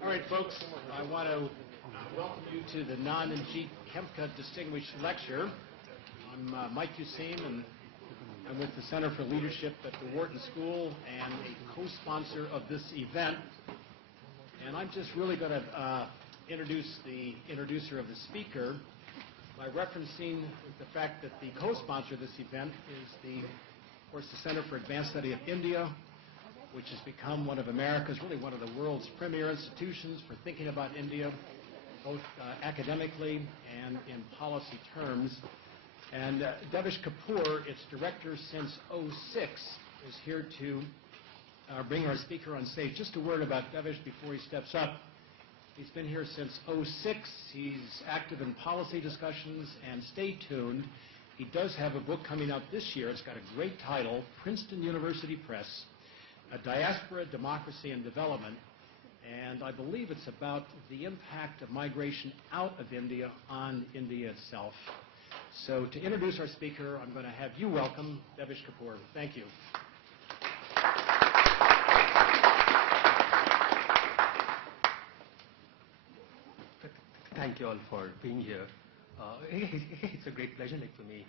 All right, folks, I want to welcome you to the Nanjit Kempka Distinguished Lecture. I'm Mike Usain, and I'm with the Center for Leadership at the Wharton School and a co-sponsor of this event. And I'm just really going to introduce the introducer of the speaker by referencing the fact that the co-sponsor of this event is of course, the Center for Advanced Study of India, which has become one of America's, really one of the world's premier institutions for thinking about India, both academically and in policy terms. And Devesh Kapoor, its director since '06, is here to bring our speaker on stage. Just a word about Devesh before he steps up. He's been here since '06. He's active in policy discussions, and stay tuned. He does have a book coming out this year. It's got a great title, Princeton University Press, A Diaspora, Democracy, and Development. And I believe it's about the impact of migration out of India on India itself. So to introduce our speaker, I'm going to have you welcome Devesh Kapoor. Thank you. Thank you all for being here. It's a great pleasure for me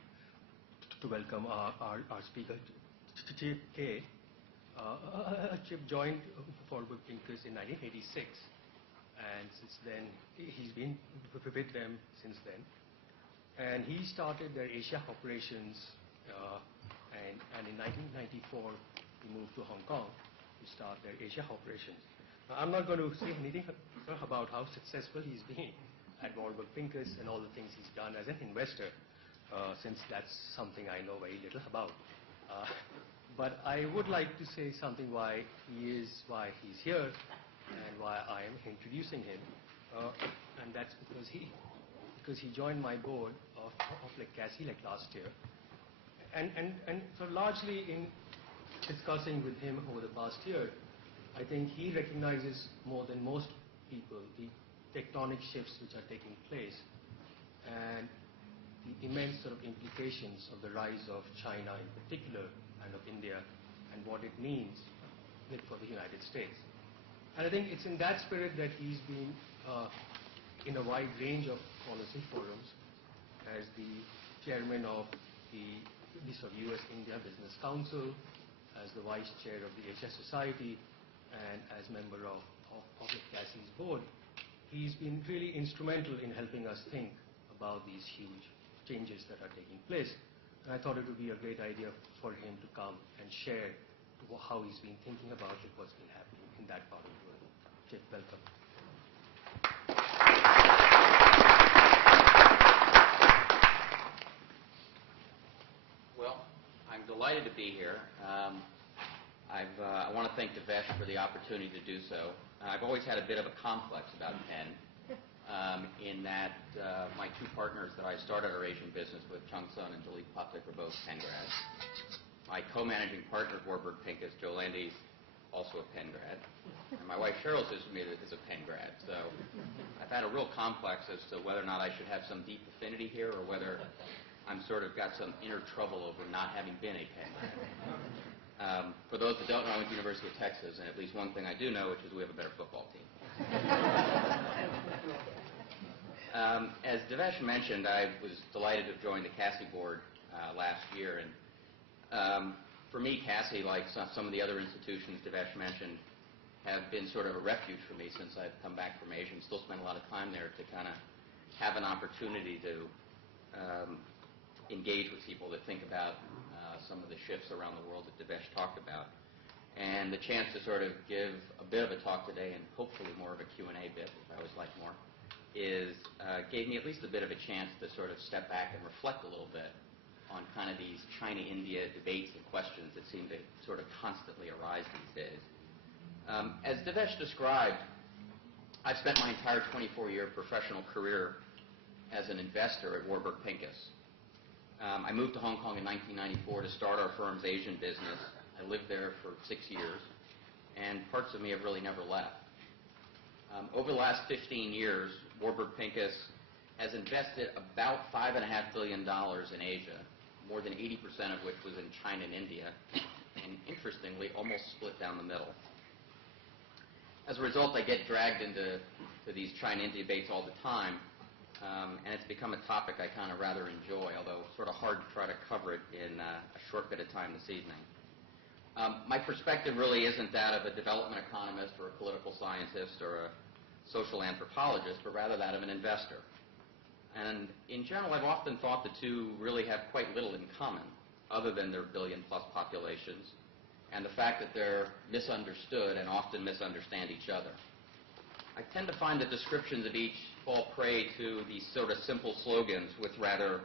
to welcome our speaker, Chief Kaye. Chip joined Warburg Pincus in 1986, and since then he's been with them since then. And he started their Asia operations, and in 1994 he moved to Hong Kong to start their Asia operations. I'm not going to say anything about how successful he's been at Warburg Pincus and all the things he's done as an investor, since that's something I know very little about. But I would like to say something why he's here, and why I am introducing him, and that's because he joined my board of CASI last year, and so largely in discussing with him over the past year, I think he recognizes more than most people the tectonic shifts which are taking place and the immense sort of implications of the rise of China in particular and of India and what it means for the United States. And I think it's in that spirit that he's been in a wide range of policy forums as the chairman of the sort of US-India Business Council, as the vice chair of the Asia Society, and as member of the CASI's board. He's been really instrumental in helping us think about these huge changes that are taking place. And I thought it would be a great idea for him to come and share how he's been thinking about it, what's been happening in that part of the world. Chip, welcome. Well, I'm delighted to be here. I want to thank Devesh for the opportunity to do so. I've always had a bit of a complex about Penn, in that my two partners that I started our Asian business with, Chung Sun and Dilip Pathak, were both Penn grads. My co-managing partner at Warburg Pincus, Joe Landy, also a Penn grad. And my wife Cheryl is a Penn grad. So I've had a real complex as to whether or not I should have some deep affinity here, or whether I'm sort of got some inner trouble over not having been a Penn grad. For those that don't know, I went to the University of Texas, and at least one thing I do know, which is we have a better football team. As Devesh mentioned, I was delighted to have joined the CASI board last year, and for me, CASI, like some of the other institutions Devesh mentioned, have been sort of a refuge for me since I've come back from Asia, and still spend a lot of time there to kind of have an opportunity to engage with people that think about some of the shifts around the world that Devesh talked about. And the chance to sort of give a bit of a talk today, and hopefully more of a Q&A bit, which I always like more, gave me at least a bit of a chance to sort of step back and reflect a little bit on kind of these China-India debates and questions that seem to sort of constantly arise these days. As Devesh described, I've spent my entire 24-year professional career as an investor at Warburg Pincus. I moved to Hong Kong in 1994 to start our firm's Asian business. I lived there for 6 years, and parts of me have really never left. Over the last 15 years, Warburg Pincus has invested about $5.5 billion in Asia, more than 80% of which was in China and India, and interestingly, almost split down the middle. As a result, I get dragged into these China-India debates all the time, and it's become a topic I kind of rather enjoy, although sort of hard to try to cover it in a short bit of time this evening. My perspective really isn't that of a development economist or a political scientist or a social anthropologist, but rather that of an investor. And in general, I've often thought the two really have quite little in common, other than their billion-plus populations, and the fact that they're misunderstood and often misunderstand each other. I tend to find that descriptions of each fall prey to these sort of simple slogans with rather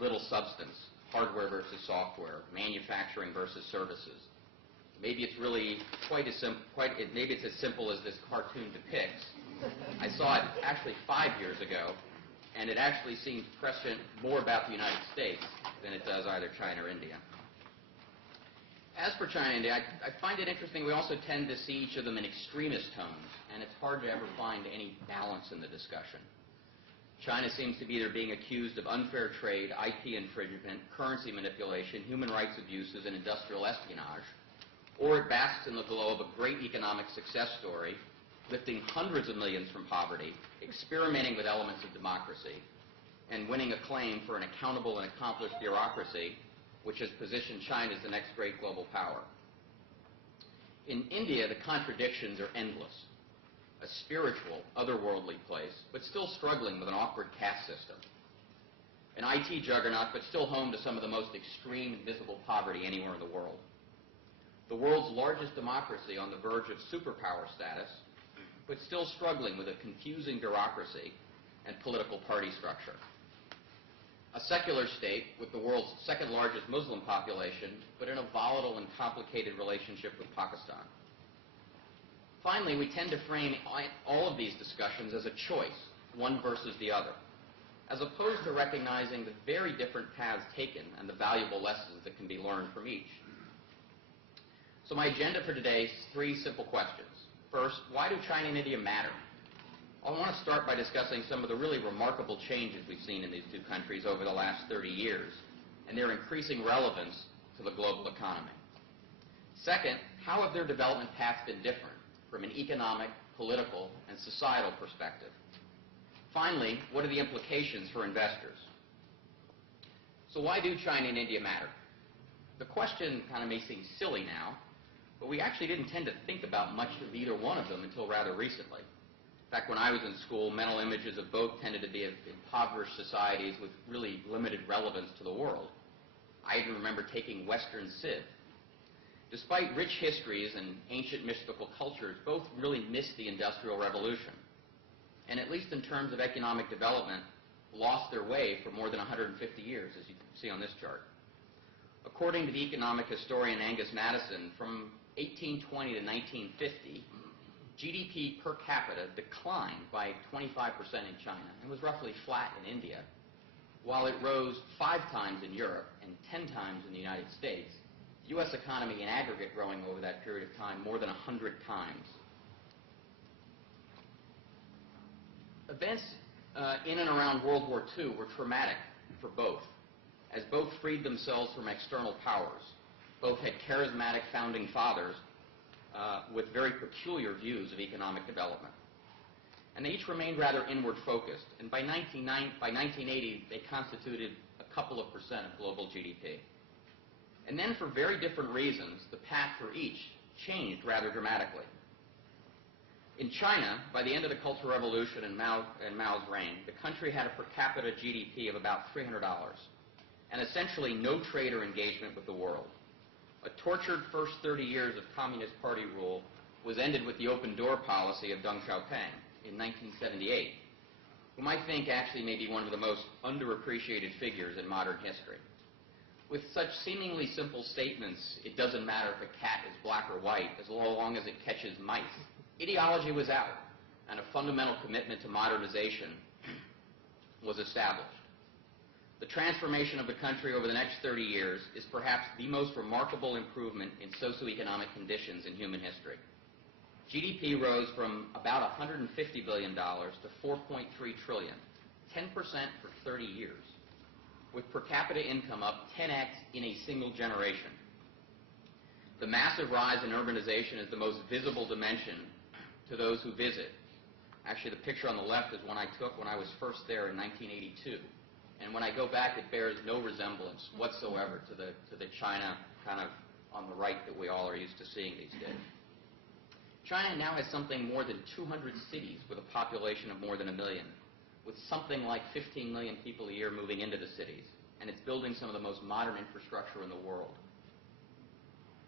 little substance: hardware versus software, manufacturing versus services. Maybe it's really maybe it's as simple as this cartoon depicts. I saw it actually 5 years ago, and it actually seems prescient more about the United States than it does either China or India. As for China and India, I find it interesting we also tend to see each of them in extremist tones, and it's hard to ever find any balance in the discussion. China seems to be either being accused of unfair trade, IP infringement, currency manipulation, human rights abuses, and industrial espionage, or it basks in the glow of a great economic success story, lifting hundreds of millions from poverty, experimenting with elements of democracy, and winning acclaim for an accountable and accomplished bureaucracy, which has positioned China as the next great global power. In India, the contradictions are endless. A spiritual, otherworldly place, but still struggling with an awkward caste system. An IT juggernaut, but still home to some of the most extreme and visible poverty anywhere in the world. The world's largest democracy on the verge of superpower status, but still struggling with a confusing bureaucracy and political party structure. A secular state with the world's second largest Muslim population, but in a volatile and complicated relationship with Pakistan. Finally, we tend to frame all of these discussions as a choice, one versus the other, as opposed to recognizing the very different paths taken and the valuable lessons that can be learned from each. So my agenda for today is 3 simple questions. First, why do China and India matter? I want to start by discussing some of the really remarkable changes we've seen in these two countries over the last 30 years and their increasing relevance to the global economy. Second, how have their development paths been different from an economic, political, and societal perspective? Finally, what are the implications for investors? So why do China and India matter? The question kind of may seem silly now, but we actually didn't tend to think about much of either one of them until rather recently. In fact, when I was in school, mental images of both tended to be of impoverished societies with really limited relevance to the world. I even remember taking Western Civ. Despite rich histories and ancient mystical cultures, both really missed the Industrial Revolution, and at least in terms of economic development, lost their way for more than 150 years, as you can see on this chart. According to the economic historian Angus Madison, from 1820 to 1950, GDP per capita declined by 25% in China and was roughly flat in India, while it rose 5 times in Europe and 10 times in the United States. The U.S. economy in aggregate growing over that period of time more than 100 times. Events in and around World War II were traumatic for both, as both freed themselves from external powers. Both had charismatic founding fathers with very peculiar views of economic development. And they each remained rather inward focused, and by 1980 they constituted a couple of % of global GDP. And then for very different reasons, the path for each changed rather dramatically. In China, by the end of the Cultural Revolution and Mao's reign, the country had a per capita GDP of about $300, and essentially no trade or engagement with the world. A tortured first 30 years of Communist Party rule was ended with the open-door policy of Deng Xiaoping in 1978, whom I think actually may be one of the most underappreciated figures in modern history. With such seemingly simple statements, it doesn't matter if a cat is black or white as long as it catches mice, ideology was out, and a fundamental commitment to modernization was established. The transformation of the country over the next 30 years is perhaps the most remarkable improvement in socioeconomic conditions in human history. GDP rose from about $150 billion to $4.3 trillion, 10% for 30 years, with per capita income up 10x in a single generation. The massive rise in urbanization is the most visible dimension to those who visit. Actually, the picture on the left is one I took when I was first there in 1982. And when I go back, it bears no resemblance whatsoever to the China kind of on the right that we all are used to seeing these days. China now has something more than 200 cities with a population of more than 1 million, with something like 15 million people a year moving into the cities, and it's building some of the most modern infrastructure in the world.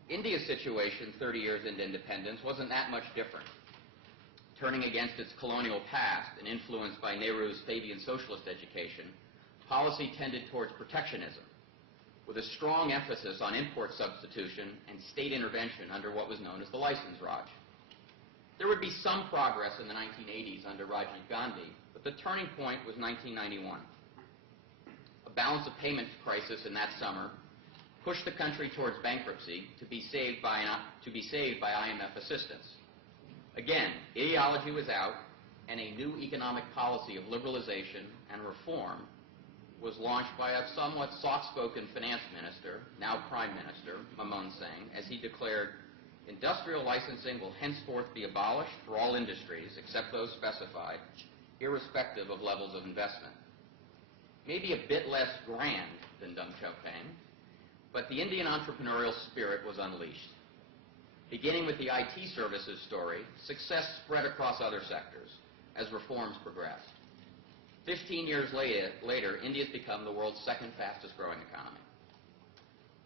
India's situation 30 years into independence wasn't that much different. Turning against its colonial past and influenced by Nehru's Fabian socialist education, policy tended towards protectionism, with a strong emphasis on import substitution and state intervention under what was known as the license Raj. There would be some progress in the 1980s under Rajiv Gandhi, but the turning point was 1991. A balance of payments crisis in that summer pushed the country towards bankruptcy to be saved by IMF assistance. Again, ideology was out, and a new economic policy of liberalization and reform was launched by a somewhat soft-spoken finance minister, now Prime Minister, Manmohan Singh, as he declared, industrial licensing will henceforth be abolished for all industries, except those specified, irrespective of levels of investment. Maybe a bit less grand than Deng Xiaoping, but the Indian entrepreneurial spirit was unleashed. Beginning with the IT services story, success spread across other sectors as reforms progressed. 15 years later, India has become the world's second fastest growing economy.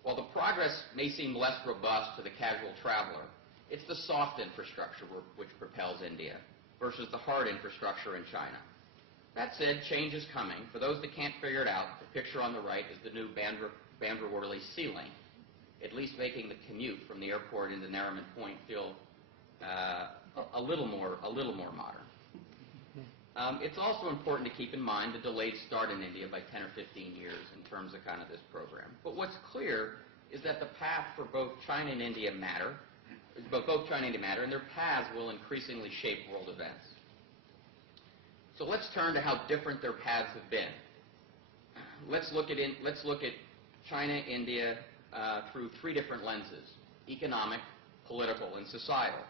While the progress may seem less robust to the casual traveler, it's the soft infrastructure which propels India versus the hard infrastructure in China. That said, change is coming. For those that can't figure it out, the picture on the right is the new Bandra-Worli Sea Link, at least making the commute from the airport into Nariman Point feel a little more modern. It's also important to keep in mind the delayed start in India by 10 or 15 years in terms of kind of this program. But what's clear is that the path for both China and India matter, and their paths will increasingly shape world events. So let's turn to how different their paths have been. Let's look at China, India through three different lenses: economic, political, and societal.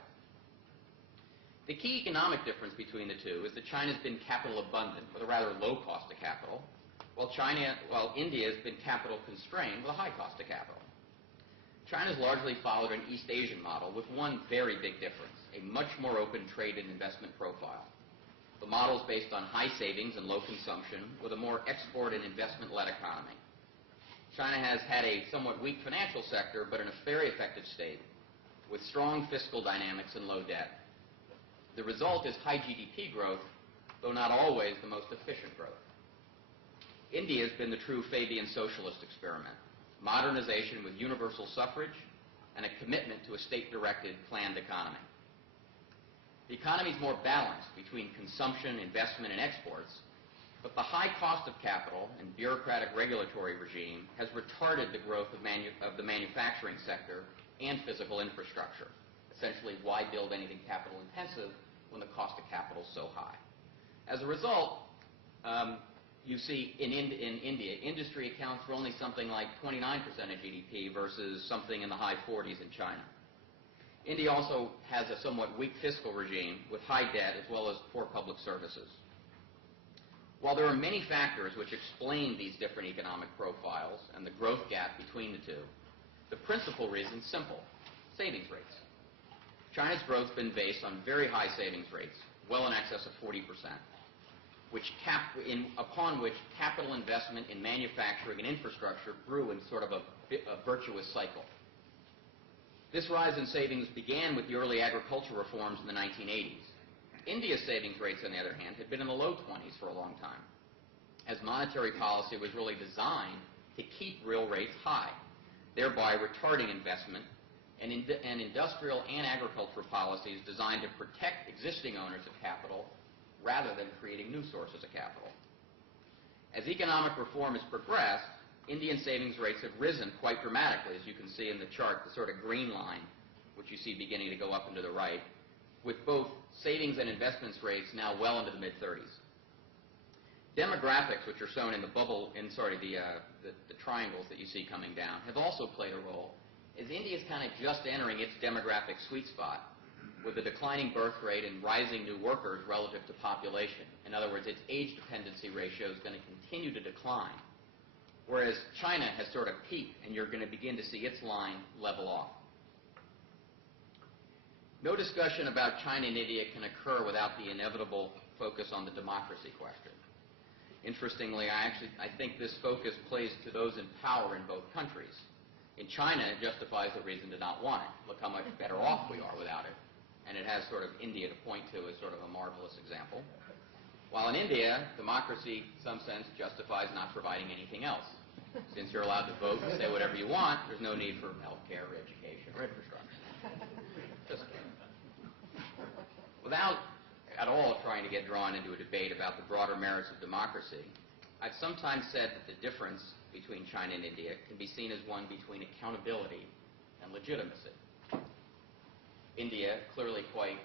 The key economic difference between the two is that China has been capital abundant with a rather low cost of capital, while India has been capital constrained with a high cost of capital. China has largely followed an East Asian model with one very big difference: a much more open trade and investment profile. The model is based on high savings and low consumption with a more export and investment-led economy. China has had a somewhat weak financial sector, but in a very effective state, with strong fiscal dynamics and low debt. The result is high GDP growth, though not always the most efficient growth. India has been the true Fabian socialist experiment: modernization with universal suffrage and a commitment to a state-directed, planned economy. The economy is more balanced between consumption, investment, and exports, but the high cost of capital and bureaucratic regulatory regime has retarded the growth of the manufacturing sector and physical infrastructure. Essentially, why build anything capital intensive when the cost of capital is so high? As a result, you see in India, industry accounts for only something like 29% of GDP versus something in the high 40s in China. India also has a somewhat weak fiscal regime with high debt as well as poor public services. While there are many factors which explain these different economic profiles and the growth gap between the two, the principal reason is simple: savings rates. China's growth has been based on very high savings rates, well in excess of 40%, upon which capital investment in manufacturing and infrastructure grew in sort of a virtuous cycle. This rise in savings began with the early agricultural reforms in the 1980s. India's savings rates, on the other hand, had been in the low 20s for a long time, as monetary policy was really designed to keep real rates high, thereby retarding investment, and industrial and agricultural policies designed to protect existing owners of capital rather than creating new sources of capital. As economic reform has progressed, Indian savings rates have risen quite dramatically, as you can see in the chart, the sort of green line, which you see beginning to go up and to the right, with both savings and investments rates now well into the mid-30s. Demographics, which are shown in the bubble, the triangles that you see coming down, have also played a role, as India is kind of just entering its demographic sweet spot. with a declining birth rate and rising new workers relative to population. In other words, its age dependency ratio is going to continue to decline, whereas China has sort of peaked, and you're going to begin to see its line level off. No discussion about China and India can occur without the inevitable focus on the democracy question. Interestingly, I think this focus plays to those in power in both countries. In China, it justifies the reason to not want it. Look how much better off we are without it. And it has sort of India to point to as sort of a marvelous example. While in India, democracy, in some sense, justifies not providing anything else. Since you're allowed to vote and say whatever you want, there's no need for health care or education or infrastructure. Just without at all trying to get drawn into a debate about the broader merits of democracy, I've sometimes said that the difference between China and India can be seen as one between accountability and legitimacy. India, clearly quite,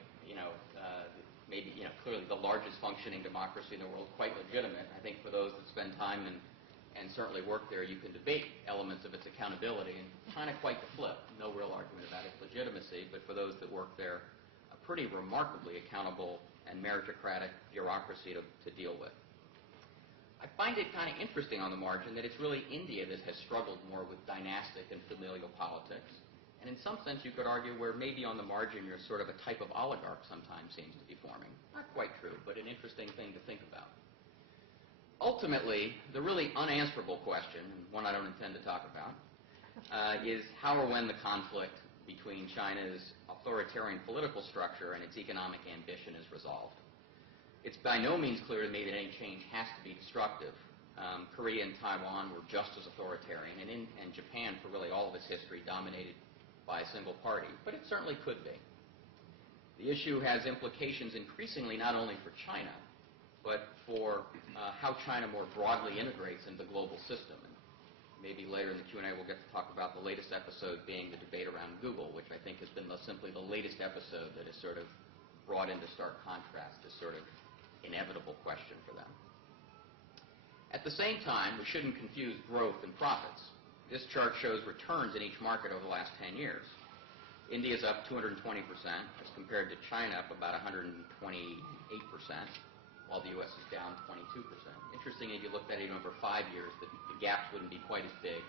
clearly the largest functioning democracy in the world, quite legitimate. I think for those that spend time and certainly work there, you can debate elements of its accountability, and China quite the flip. No real argument about its legitimacy, but for those that work there, a pretty remarkably accountable and meritocratic bureaucracy to deal with. I find it kind of interesting on the margin that it's really India that has struggled more with dynastic and familial politics. And in some sense, you could argue where maybe on the margin you're sort of a type of oligarch sometimes seems to be forming. Not quite true, but an interesting thing to think about. Ultimately, the really unanswerable question, and one I don't intend to talk about, is how or when the conflict between China's authoritarian political structure and its economic ambition is resolved. It's by no means clear to me that any change has to be destructive. Korea and Taiwan were just as authoritarian, and Japan, for really all of its history, dominated by a single party, but it certainly could be. The issue has implications increasingly not only for China, but for how China more broadly integrates into the global system. And maybe later in the Q&A we'll get to talk about the latest episode being the debate around Google, which I think has been simply the latest episode that has sort of brought into stark contrast this sort of inevitable question for them. At the same time, we shouldn't confuse growth and profits. This chart shows returns in each market over the last 10 years. India is up 220% as compared to China up about 128%, while the U.S. is down 22%. Interesting, if you looked at it over 5 years, the gaps wouldn't be quite as big,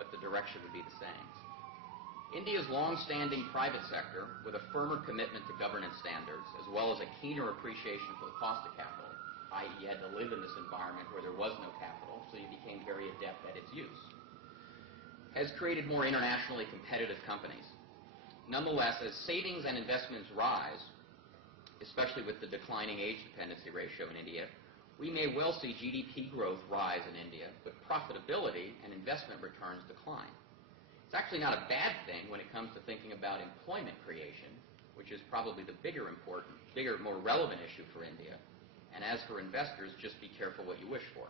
but the direction would be the same. India's long-standing private sector, with a firmer commitment to governance standards, as well as a keener appreciation for the cost of capital, i.e. you had to live in this environment where there was no capital, so you became very adept at its use, has created more internationally competitive companies. Nonetheless, as savings and investments rise, especially with the declining age dependency ratio in India, we may well see GDP growth rise in India, but profitability and investment returns decline. It's actually not a bad thing when it comes to thinking about employment creation, which is probably the bigger, more relevant issue for India. And as for investors, just be careful what you wish for.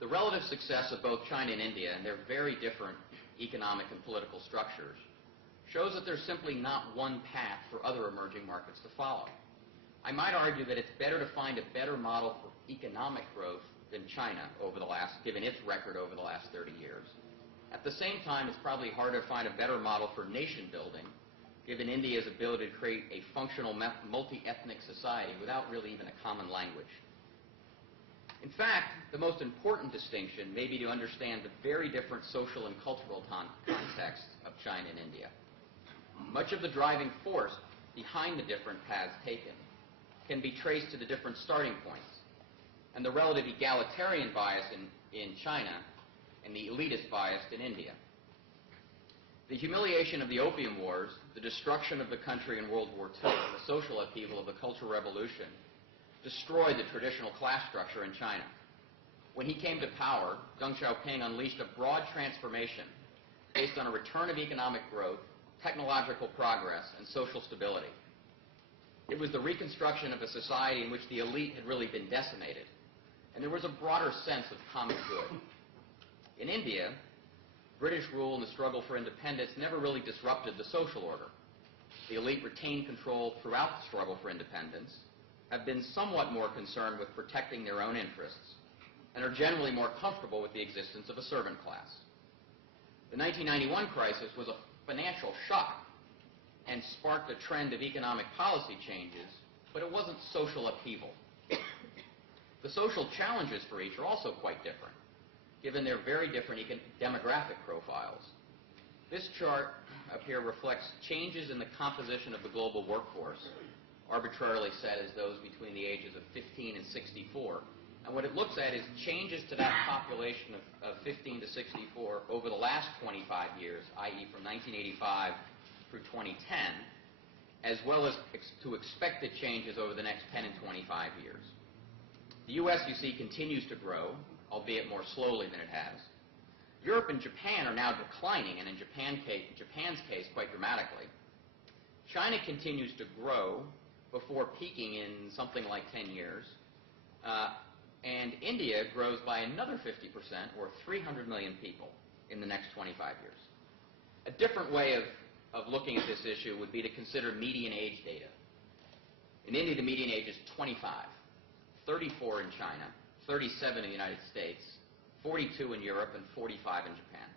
The relative success of both China and India and their very different economic and political structures shows that there's simply not one path for other emerging markets to follow. I might argue that it's better to find a better model for economic growth than China given its record over the last 30 years. At the same time, it's probably harder to find a better model for nation building, given India's ability to create a functional multi-ethnic society without really even a common language. In fact, the most important distinction may be to understand the very different social and cultural contexts of China and India. Much of the driving force behind the different paths taken can be traced to the different starting points, and the relative egalitarian bias in China and the elitist bias in India. The humiliation of the Opium Wars, the destruction of the country in World War II, and the social upheaval of the Cultural Revolution destroyed the traditional class structure in China. When he came to power, Deng Xiaoping unleashed a broad transformation based on a return of economic growth, technological progress, and social stability. It was the reconstruction of a society in which the elite had really been decimated, and there was a broader sense of common good. In India, British rule and the struggle for independence never really disrupted the social order. The elite retained control throughout the struggle for independence, have been somewhat more concerned with protecting their own interests, and are generally more comfortable with the existence of a servant class. The 1991 crisis was a financial shock and sparked a trend of economic policy changes, but it wasn't social upheaval. The social challenges for each are also quite different, given their very different demographic profiles. This chart up here reflects changes in the composition of the global workforce, arbitrarily set as those between the ages of 15 and 64. And what it looks at is changes to that population of 15 to 64 over the last 25 years, i.e. from 1985 through 2010, as well as to expected changes over the next 10 and 25 years. The U.S., you see, continues to grow, albeit more slowly than it has. Europe and Japan are now declining, and in Japan's case, quite dramatically. China continues to grow before peaking in something like 10 years. And India grows by another 50%, or 300 million people, in the next 25 years. A different way of looking at this issue would be to consider median age data. In India, the median age is 25, 34 in China, 37 in the United States, 42 in Europe, and 45 in Japan.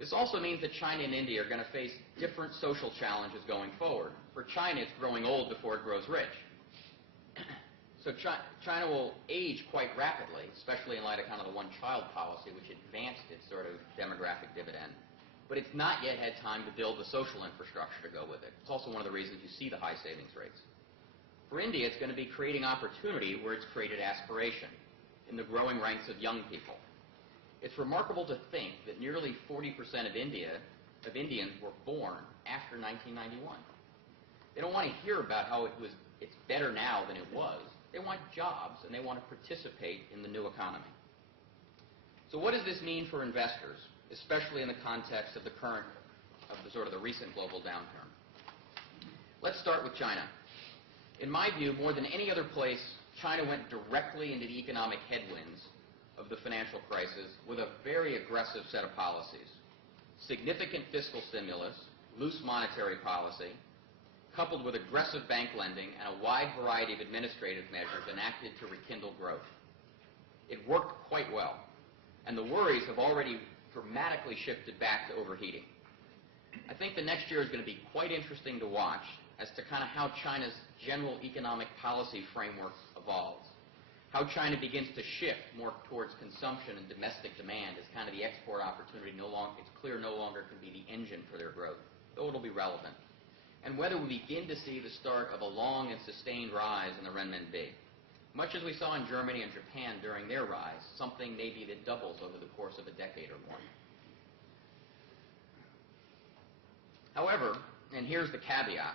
This also means that China and India are going to face different social challenges going forward. For China, it's growing old before it grows rich. So China will age quite rapidly, especially in light of kind of the one-child policy, which advanced its sort of demographic dividend. But it's not yet had time to build the social infrastructure to go with it. It's also one of the reasons you see the high savings rates. For India, it's going to be creating opportunity where it's created aspiration, in the growing ranks of young people. It's remarkable to think that nearly 40% of Indians were born after 1991. They don't want to hear about how it's better now than it was. They want jobs, and they want to participate in the new economy. So what does this mean for investors, especially in the context of the recent global downturn? Let's start with China. In my view, more than any other place, China went directly into the economic headwinds of the financial crisis with a very aggressive set of policies. Significant fiscal stimulus, loose monetary policy, coupled with aggressive bank lending and a wide variety of administrative measures enacted to rekindle growth. It worked quite well, and the worries have already dramatically shifted back to overheating. I think the next year is going to be quite interesting to watch as to kind of how China's general economic policy framework evolves. How China begins to shift more towards consumption and domestic demand as kind of the export opportunity it's clear no longer can be the engine for their growth, though it'll be relevant. And whether we begin to see the start of a long and sustained rise in the renminbi. Much as we saw in Germany and Japan during their rise, something maybe that doubles over the course of a decade or more. However, and here's the caveat,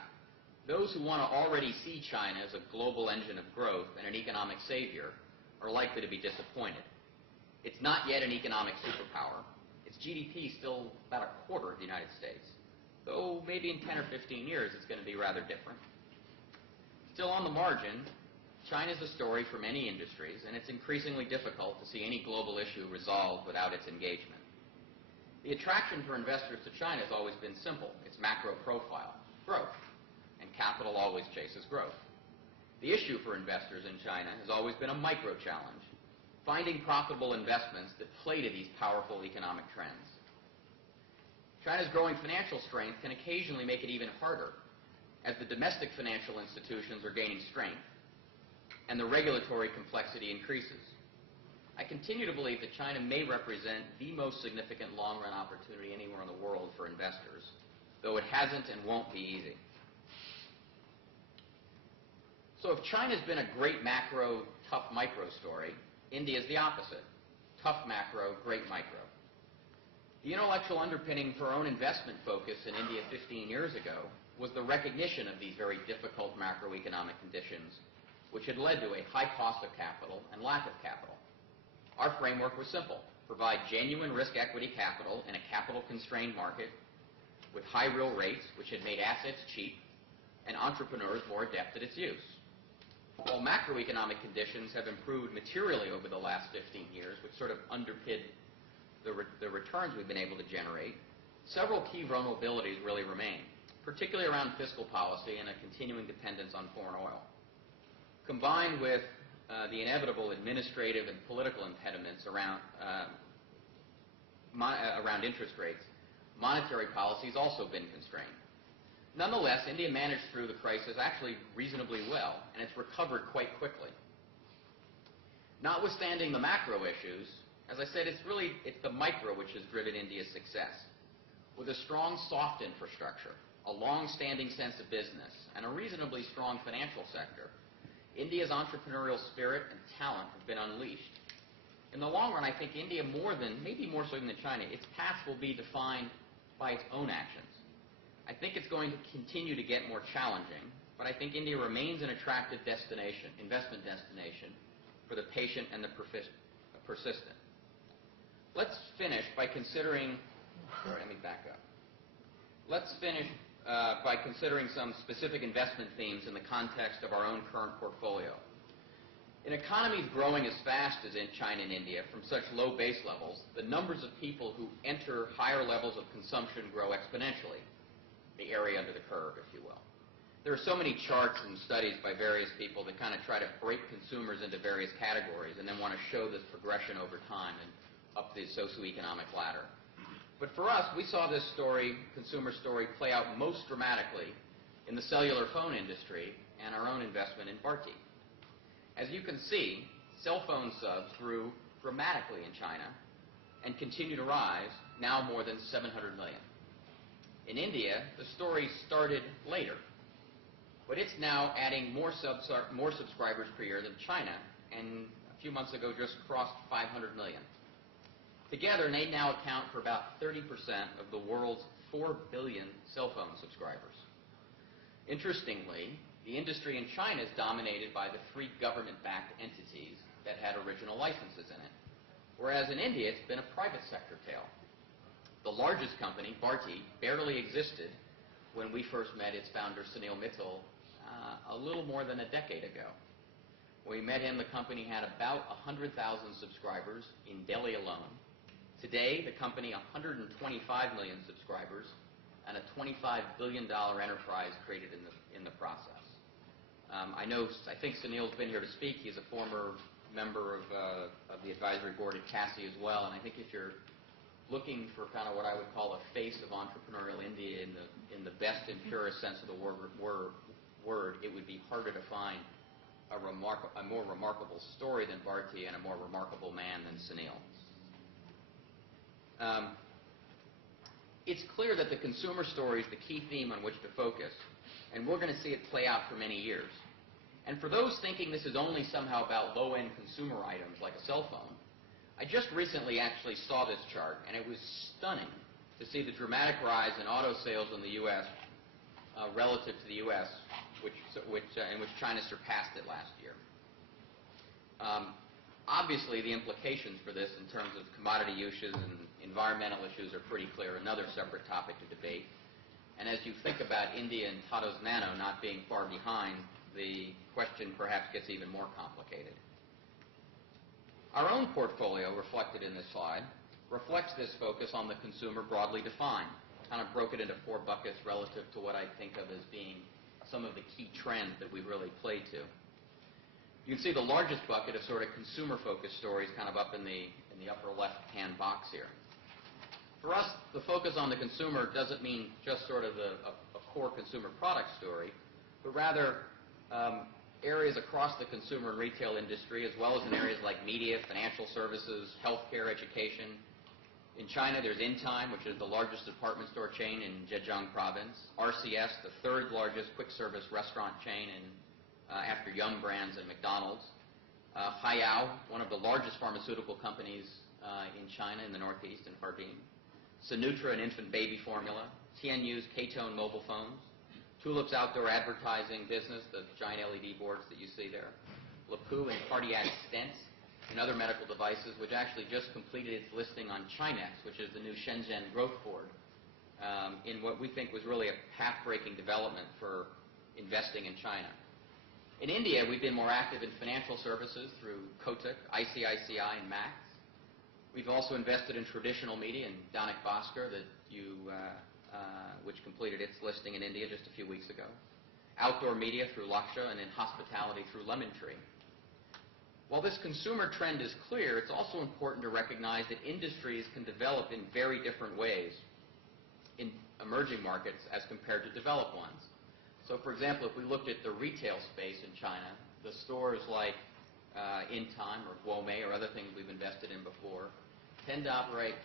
those who want to already see China as a global engine of growth and an economic savior are likely to be disappointed. It's not yet an economic superpower. Its GDP is still about a quarter of the United States, though maybe in 10 or 15 years it's going to be rather different. Still on the margin, China is a story for many industries, and it's increasingly difficult to see any global issue resolved without its engagement. The attraction for investors to China has always been simple. Its macro profile, growth. And capital always chases growth. The issue for investors in China has always been a micro challenge, finding profitable investments that play to these powerful economic trends. China's growing financial strength can occasionally make it even harder as the domestic financial institutions are gaining strength and the regulatory complexity increases. I continue to believe that China may represent the most significant long-run opportunity anywhere in the world for investors, though it hasn't and won't be easy. So if China's been a great macro, tough micro story, India's the opposite. Tough macro, great micro. The intellectual underpinning for our own investment focus in India 15 years ago was the recognition of these very difficult macroeconomic conditions, which had led to a high cost of capital and lack of capital. Our framework was simple: provide genuine risk equity capital in a capital-constrained market with high real rates, which had made assets cheap and entrepreneurs more adept at its use. While macroeconomic conditions have improved materially over the last 15 years, which sort of underpinned the returns we've been able to generate, several key vulnerabilities really remain, particularly around fiscal policy and a continuing dependence on foreign oil. Combined with the inevitable administrative and political impediments around interest rates, monetary policy has also been constrained. Nonetheless, India managed through the crisis actually reasonably well, and it's recovered quite quickly. Notwithstanding the macro issues, as I said, it's the micro which has driven India's success. With a strong soft infrastructure, a long-standing sense of business, and a reasonably strong financial sector, India's entrepreneurial spirit and talent have been unleashed. In the long run, I think India maybe more so than China, its path will be defined by its own actions. I think it's going to continue to get more challenging, but I think India remains an attractive investment destination for the patient and the persistent. Let's finish by considering, let me back up. Let's finish by considering some specific investment themes in the context of our own current portfolio. In economies growing as fast as in China and India from such low base levels, the numbers of people who enter higher levels of consumption grow exponentially, the area under the curve, if you will. There are so many charts and studies by various people that kind of try to break consumers into various categories and then want to show this progression over time and up the socioeconomic ladder. But for us, we saw this consumer story, play out most dramatically in the cellular phone industry and our own investment in Bharti. As you can see, cell phone subs grew dramatically in China and continue to rise, now more than 700 million. In India, the story started later, but it's now adding more subscribers per year than China, and a few months ago just crossed 500 million. Together, they now account for about 30% of the world's 4 billion cell phone subscribers. Interestingly, the industry in China is dominated by the 3 government-backed entities that had original licenses in it, whereas in India, it's been a private sector tale. The largest company, Bharti, barely existed when we first met its founder, Sunil Mittal, a little more than a decade ago. When we met him, the company had about 100,000 subscribers in Delhi alone. Today, the company, 125 million subscribers, and a $25 billion enterprise created in the process. I think Sunil's been here to speak. He's a former member of the advisory board at CASI as well, and I think if you're looking for kind of what I would call a face of entrepreneurial India in the best and purest sense of the word, it would be harder to find a more remarkable story than Bharti and a more remarkable man than Sunil. It's clear that the consumer story is the key theme on which to focus, and we're going to see it play out for many years. And for those thinking this is only somehow about low-end consumer items like a cell phone, I just recently actually saw this chart, and it was stunning to see the dramatic rise in auto sales in the U.S. Relative to the U.S., in which China surpassed it last year. Obviously, the implications for this in terms of commodity uses and environmental issues are pretty clear, another separate topic to debate. And as you think about India and Tata's Nano not being far behind, the question perhaps gets even more complicated. Our own portfolio, reflected in this slide, reflects this focus on the consumer broadly defined. Kind of broke it into 4 buckets relative to what I think of as being some of the key trends that we really play to. You can see the largest bucket of sort of consumer-focused stories kind of up in the upper left-hand box here. For us, the focus on the consumer doesn't mean just sort of a core consumer product story, but rather areas across the consumer and retail industry, as well as in areas like media, financial services, healthcare, education. In China, there's InTime, which is the largest department store chain in Zhejiang province. RCS, the 3rd largest quick-service restaurant chain after Yum Brands and McDonald's. Haiyao, one of the largest pharmaceutical companies in China in the northeast, in Harbin. Sinutra, an infant baby formula. Tianyu's K-Tone mobile phones. Tulip's outdoor advertising business, the giant LED boards that you see there. Lepu and cardiac stents and other medical devices, which actually just completed its listing on Chinex, which is the new Shenzhen growth board, in what we think was really a path-breaking development for investing in China. In India, we've been more active in financial services through Kotak, ICICI, and Max. We've also invested in traditional media in Dainik Bhaskar, which completed its listing in India just a few weeks ago. Outdoor media through Laksha, and in hospitality through Lemon Tree. While this consumer trend is clear, it's also important to recognize that industries can develop in very different ways emerging markets as compared to developed ones. So, for example, if we looked at the retail space in China, the stores like In Time or Guomei or other things we've invested in before tend to operate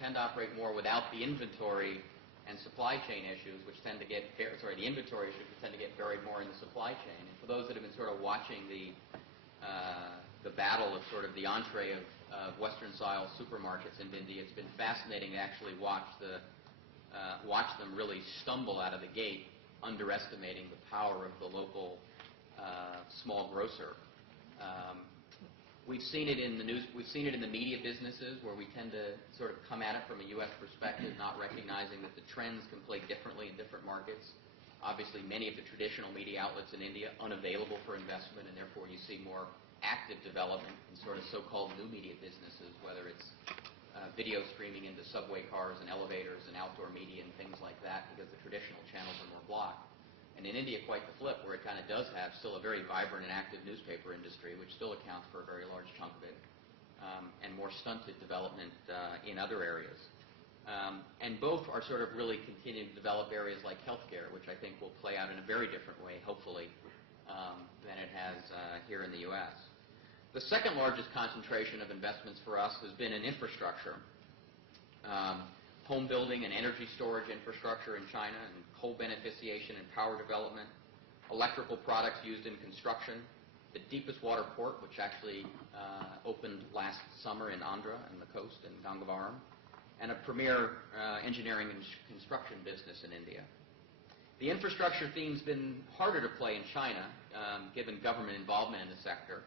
more without the inventory and supply chain issues, which tend to get the inventory issues which tend to get buried more in the supply chain. And for those that have been sort of watching the battle of sort of the entree of Western-style supermarkets in India, it's been fascinating to actually watch them really stumble out of the gate, underestimating the power of the local small grocer. We've seen it in the news. We've seen it in the media businesses, where we tend to sort of come at it from a U.S. perspective, not recognizing that the trends can play differently in different markets. Obviously, many of the traditional media outlets in India unavailable for investment, and therefore you see more active development in sort of so-called new media businesses, whether it's video streaming into subway cars and elevators and outdoor media and things like that, because the traditional channels are more blocked. And in India, quite the flip, where it kind of does have still a very vibrant and active newspaper industry, which still accounts for a very large chunk of it, and more stunted development in other areas. And both are sort of really continuing to develop areas like healthcare, which I think will play out in a very different way, hopefully, than it has here in the U.S. The second largest concentration of investments for us has been in infrastructure. Home building and energy storage infrastructure in China, and coal beneficiation and power development, electrical products used in construction, the deepest water port, which actually opened last summer in Andhra and the coast in Gangavaram, and a premier engineering and construction business in India. The infrastructure theme's been harder to play in China, given government involvement in the sector,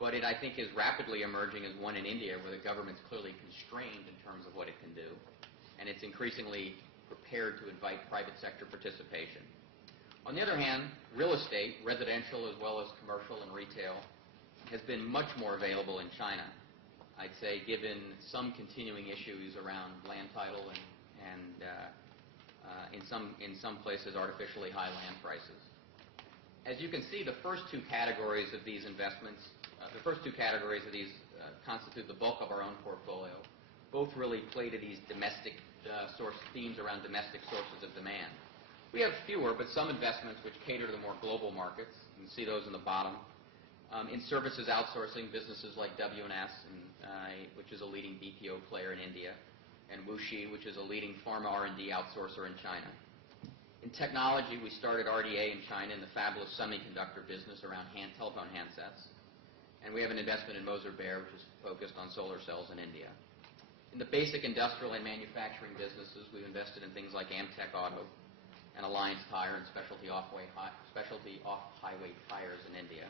but it, I think, is rapidly emerging as one in India, where the government's clearly constrained in terms of what it can do, and it's increasingly prepared to invite private sector participation. On the other hand, real estate, residential as well as commercial and retail, has been much more available in China, I'd say, given some continuing issues around land title and in some places artificially high land prices. As you can see, the first two categories of these investments, constitute the bulk of our own portfolio. Both really play to these domestic source themes around domestic sources of demand. We have fewer, but some investments which cater to the more global markets. You can see those in the bottom. In services outsourcing, businesses like W&S, which is a leading BPO player in India, and Wuxi, which is a leading pharma R&D outsourcer in China. In technology, we started RDA in China in the fabless semiconductor business around telephone handsets. And we have an investment in Moser Baer, which is focused on solar cells in India. In the basic industrial and manufacturing businesses, we've invested in things like Amtech Auto and Alliance Tire and specialty off-highway tires in India.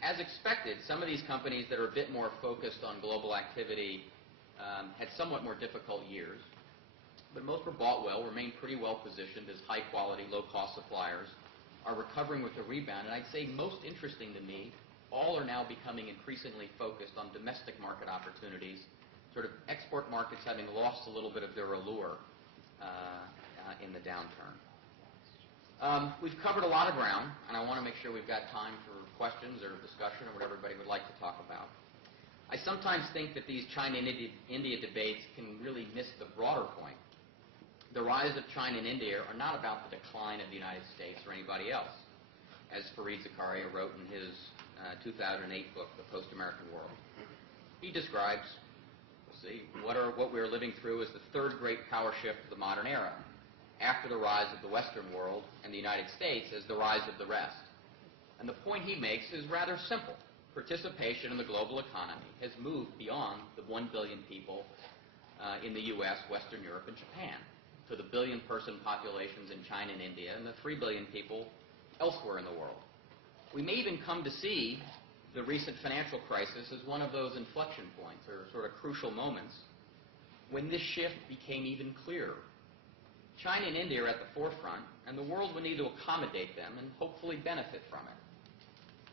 As expected, some of these companies that are a bit more focused on global activity had somewhat more difficult years, but most were bought well, remain pretty well positioned as high-quality, low-cost suppliers, are recovering with a rebound. And I'd say most interesting to me, all are now becoming increasingly focused on domestic market opportunities, sort of export markets having lost a little bit of their allure in the downturn. We've covered a lot of ground, and I want to make sure we've got time for questions or discussion or what everybody would like to talk about. I sometimes think that these China and India debates can really miss the broader point. The rise of China and India are not about the decline of the United States or anybody else, as Fareed Zakaria wrote in his 2008 book, The Post-American World. He describes what we are living through is the third great power shift of the modern era, after the rise of the Western world and the United States as the rise of the rest. And the point he makes is rather simple. Participation in the global economy has moved beyond the 1 billion people in the U.S., Western Europe, and Japan, to the billion-person populations in China and India and the 3 billion people elsewhere in the world. We may even come to see the recent financial crisis as one of those inflection points or sort of crucial moments when this shift became even clearer. China and India are at the forefront, and the world will need to accommodate them and hopefully benefit from it.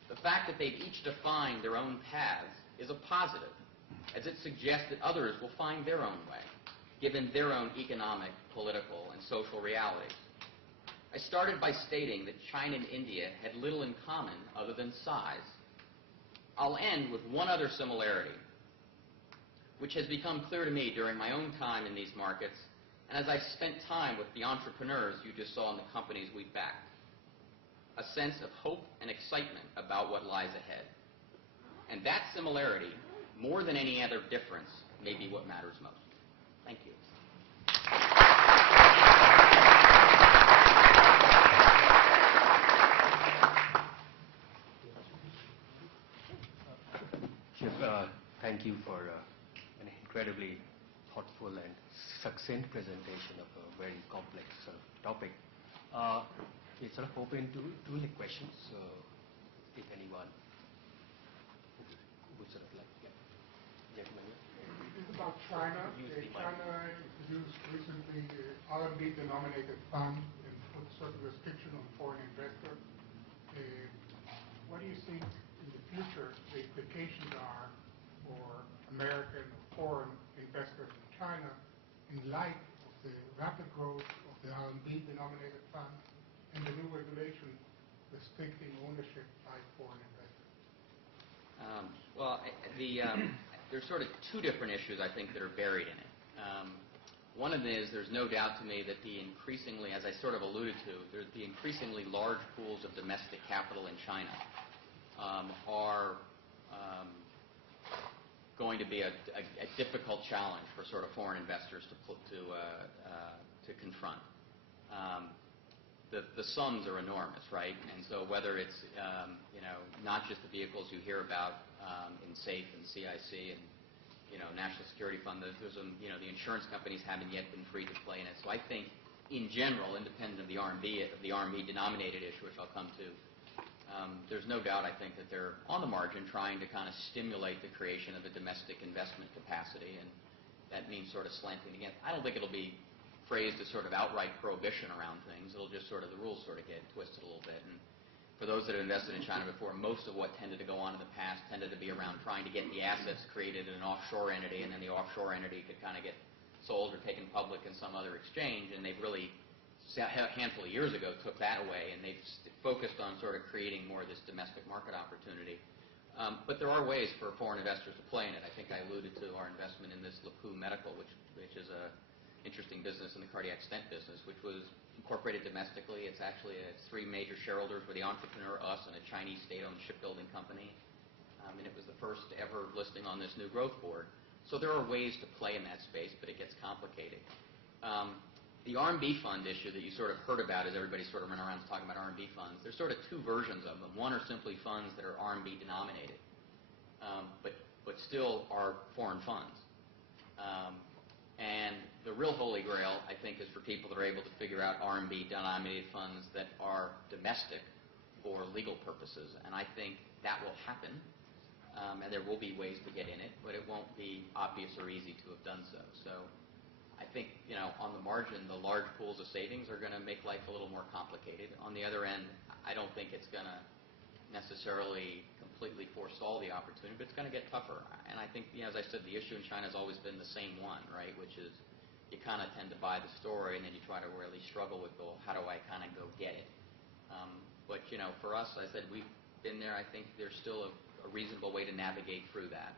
The fact that they've each defined their own paths is a positive, as it suggests that others will find their own way, given their own economic, political, and social realities. I started by stating that China and India had little in common other than size. I'll end with one other similarity, which has become clear to me during my own time in these markets And as I've spent time with the entrepreneurs you just saw in the companies we backed, a sense of hope and excitement about what lies ahead. And that similarity, more than any other difference, may be what matters most. Thank you. Chip, thank you for an incredibly thoughtful and succinct presentation of a very complex topic. We're sort of open to the questions, if anyone would sort of like, gentlemen. This is about China. China introduced recently RMB-denominated fund and put certain restriction on foreign investors. What do you think in the future the implications are for American or foreign investors in China in light of the rapid growth of the RMB-denominated fund and the new regulation restricting ownership by foreign investors? There's sort of two different issues, I think, that are buried in it. One of them is there's no doubt to me that the increasingly, as I sort of alluded to, the increasingly large pools of domestic capital in China are going to be a difficult challenge for sort of foreign investors to confront. The sums are enormous, right? And so whether it's not just the vehicles you hear about in SAFE and CIC and National Security Fund, the insurance companies haven't yet been free to play in it. So I think, in general, independent of the RMB denominated issue, which I'll come to, there's no doubt, I think, that they're on the margin trying to kind of stimulate the creation of a domestic investment capacity, and that means sort of slanting against. I don't think it'll be phrased as sort of outright prohibition around things. It'll just sort of, the rules sort of get twisted a little bit. And for those that have invested in China before, most of what tended to go on in the past tended to be around trying to get the assets created in an offshore entity, and then the offshore entity could kind of get sold or taken public in some other exchange, and they've really, a handful of years ago, took that away, and they've focused on sort of creating more of this domestic market opportunity. But there are ways for foreign investors to play in it. I think I alluded to our investment in this Lepu Medical, which is a interesting business in the cardiac stent business, which was incorporated domestically. It's actually three major shareholders were the entrepreneur, us, and a Chinese state-owned shipbuilding company. And it was the first ever listing on this new growth board. So there are ways to play in that space, but it gets complicated. The RMB fund issue that you sort of heard about as everybody sort of run around talking about RMB funds, there's sort of two versions of them. One are simply funds that are RMB denominated, but still are foreign funds. And the real holy grail, I think, is for people that are able to figure out RMB-denominated funds that are domestic for legal purposes. And I think that will happen, and there will be ways to get in it, but it won't be obvious or easy to have done so. So I think, on the margin, the large pools of savings are going to make life a little more complicated. On the other end, I don't think it's going to necessarily completely forestall the opportunity, but it's going to get tougher. And I think, as I said, the issue in China has always been the same one, right, which is you kind of tend to buy the story, and then you try to really struggle with, well, how do I kind of go get it? But, for us, I said, we've been there. I think there's still a reasonable way to navigate through that.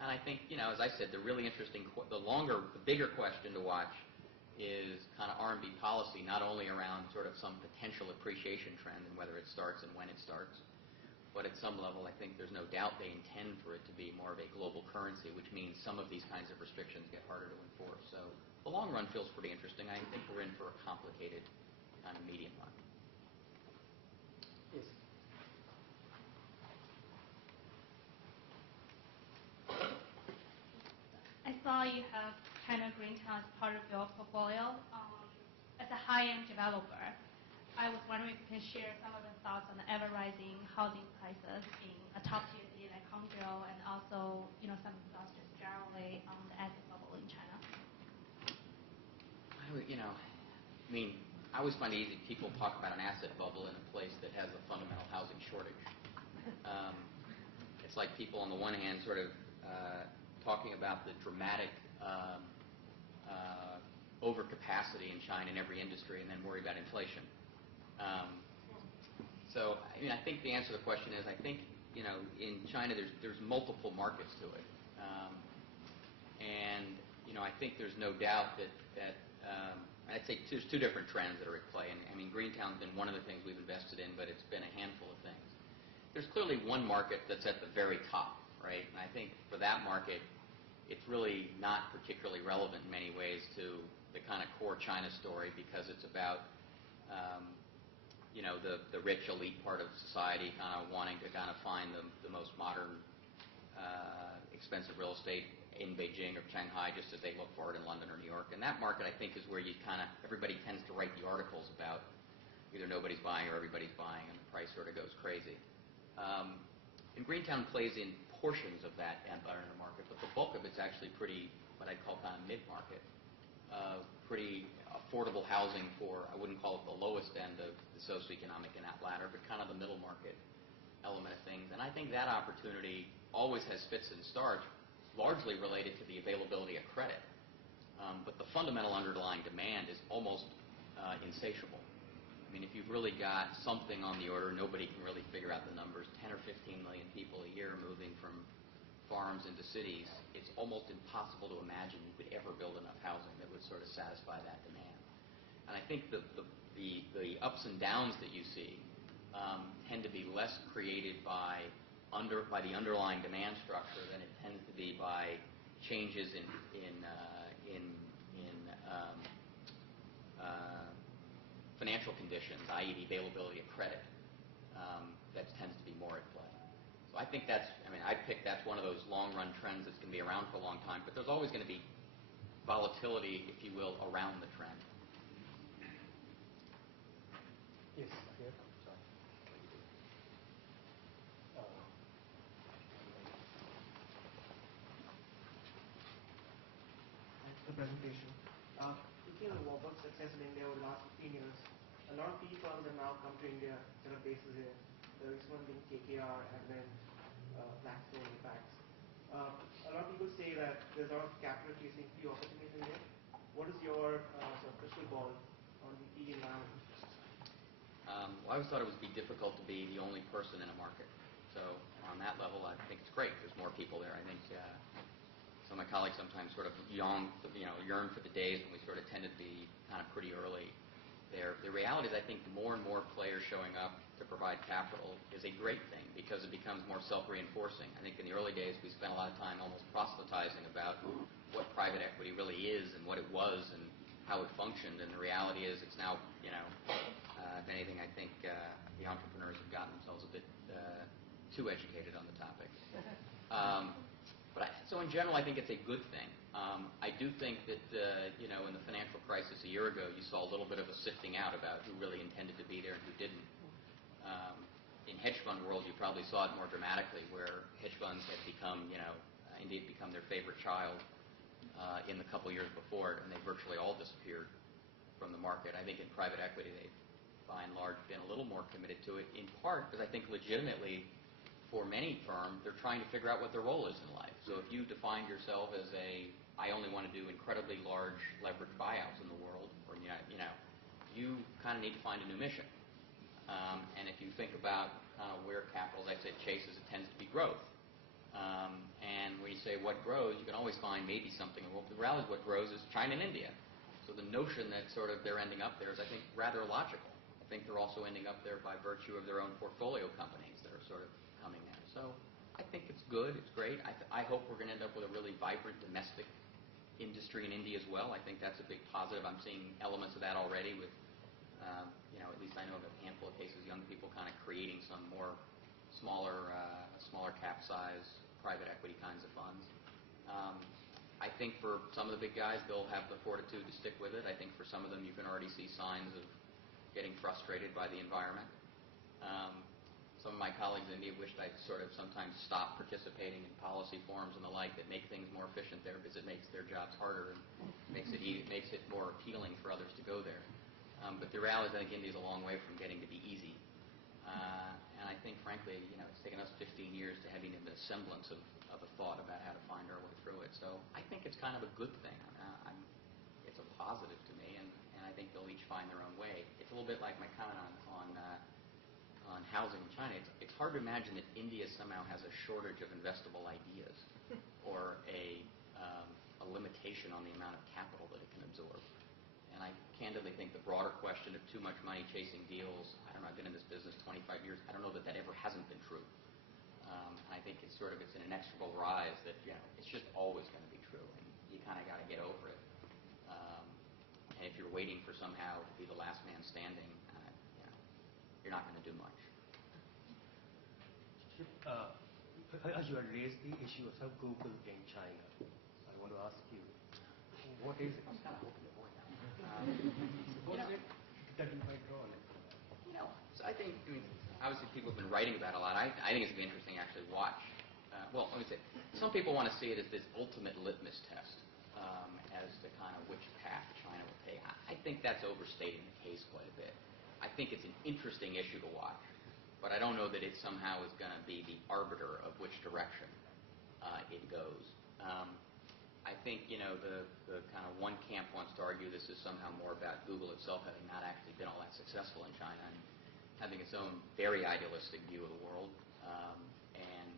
And I think, as I said, the really interesting, the bigger question to watch is kind of RMB policy, not only around sort of some potential appreciation trend and whether it starts and when it starts, but at some level, I think there's no doubt they intend for it to be more of a global currency, which means some of these kinds of restrictions get harder to enforce. So the long run feels pretty interesting. I think we're in for a complicated kind of medium run. Yes. I saw you have China Greentown as part of your portfolio. As a high-end developer, I was wondering if you can share some of the thoughts on the ever-rising housing prices in a top-tier city like Hangzhou, and also, some of the thoughts just generally on the asset bubble in China. I always find it easy people talk about an asset bubble in a place that has a fundamental housing shortage. It's like people on the one hand sort of talking about the dramatic overcapacity in China in every industry, and then worry about inflation. So I think the answer to the question is, I think in China there's multiple markets to it, and I think there's no doubt that I'd say there's two different trends that are at play. And I mean, Greentown's been one of the things we've invested in, but it's been a handful of things. There's clearly one market that's at the very top, right? And I think for that market, it's really not particularly relevant in many ways to the kind of core China story, because it's about the rich elite part of society kind of wanting to kind of find the most modern, expensive real estate in Beijing or Shanghai, just as they look for it in London or New York. And that market, I think, is where everybody tends to write the articles about either nobody's buying or everybody's buying, and the price sort of goes crazy. And Greentown plays in portions of that environmental market, but the bulk of it's actually pretty, what I'd call kind of mid-market, pretty affordable housing for, I wouldn't call it the lowest end of the socioeconomic in that ladder, but kind of the middle market element of things. And I think that opportunity always has fits and starts, largely related to the availability of credit. But the fundamental underlying demand is almost insatiable. I mean, if you've really got something on the order, nobody can really figure out the numbers, 10 or 15 million people a year moving from farms into cities, it's almost impossible to imagine you could ever build enough housing that would sort of satisfy that demand. And I think the ups and downs that you see tend to be less created by the underlying demand structure than it tends to be by changes in financial conditions, i.e. the availability of credit. That tends to be more at play. So I think that's one of those long-run trends that's going to be around for a long time, but there's always going to be volatility, if you will, around the trend. Yes, here. Sorry. Thanks for the presentation. Looking at the Warburg success in India over the last 15 years, a lot of PE firms have now come to India, set up bases here. The recent one being KKR and then Blackstone impacts. A lot of people say that there's a lot of capital chasing PE opportunities in India. What is your sort of crystal ball on the PE environment? Well, I always thought it would be difficult to be the only person in a market. So on that level, I think it's great. There's more people there. I think some of my colleagues sometimes sort of yearn for the days when we sort of tended to be kind of pretty early there. The reality is, I think more and more players showing up to provide capital is a great thing, because it becomes more self-reinforcing. I think in the early days we spent a lot of time almost proselytizing about what private equity really is and what it was and how it functioned, and the reality is it's now, if anything, I think the entrepreneurs have gotten themselves a bit too educated on the topic. So in general, I think it's a good thing. I do think that, in the financial crisis a year ago, you saw a little bit of a sifting out about who really intended to be there and who didn't. In hedge fund world, you probably saw it more dramatically, where hedge funds had become, indeed become their favorite child in the couple years before, and they virtually all disappeared from the market. I think in private equity, they've, by and large, been a little more committed to it, in part because I think legitimately, for many firms, they're trying to figure out what their role is in life. So if you defined yourself as I only want to do incredibly large leveraged buyouts in the world, or you kind of need to find a new mission. And if you think about kind of where capital, as I said, chases, it tends to be growth. And when you say what grows, you can always find maybe something. Well, the reality is what grows is China and India. So the notion that sort of they're ending up there is, I think, rather logical. I think they're also ending up there by virtue of their own portfolio companies that are sort of coming there. So I think it's good. It's great. I hope we're going to end up with a really vibrant domestic industry in India as well. I think that's a big positive. I'm seeing elements of that already with, at least I know of a handful of cases, young people kind of creating some more smaller cap size private equity kinds of funds. I think for some of the big guys, they'll have the fortitude to stick with it. I think for some of them, you can already see signs of getting frustrated by the environment. Some of my colleagues in India wished I'd sort of sometimes stop participating in policy forums and the like that make things more efficient there, because it makes their jobs harder and makes it more appealing for others to go there. But the reality is, I think India's a long way from getting to be easy. And I think, frankly, it's taken us 15 years to have even a semblance of a thought about how to find our way through it. So I think it's kind of a good thing. It's a positive to me, and I think they'll each find their own way. It's a little bit like my comment on housing in China. It's hard to imagine that India somehow has a shortage of investable ideas or a a limitation on the amount of capital that it can absorb. And I candidly think the broader question of too much money chasing deals, I don't know, I've been in this business 25 years, I don't know that that ever hasn't been true. I think it's an inexorable rise that, it's just always going to be true, and you kind of got to get over it. And if you're waiting for somehow to be the last man standing, you're not going to do much. As you had raised the issue of Google in China, I want to ask you, what is it? I was kind of hoping to avoid that. What is it that you might draw on it? So I think, obviously people have been writing about it a lot. I think it's going to be interesting to actually watch. Well, let me say, some people want to see it as this ultimate litmus test as to kind of which path China will take. I think that's overstating the case quite a bit. I think it's an interesting issue to watch, but I don't know that it somehow is going to be the arbiter of which direction it goes. I think, the kind of one camp wants to argue this is somehow more about Google itself having not actually been all that successful in China and having its own very idealistic view of the world, and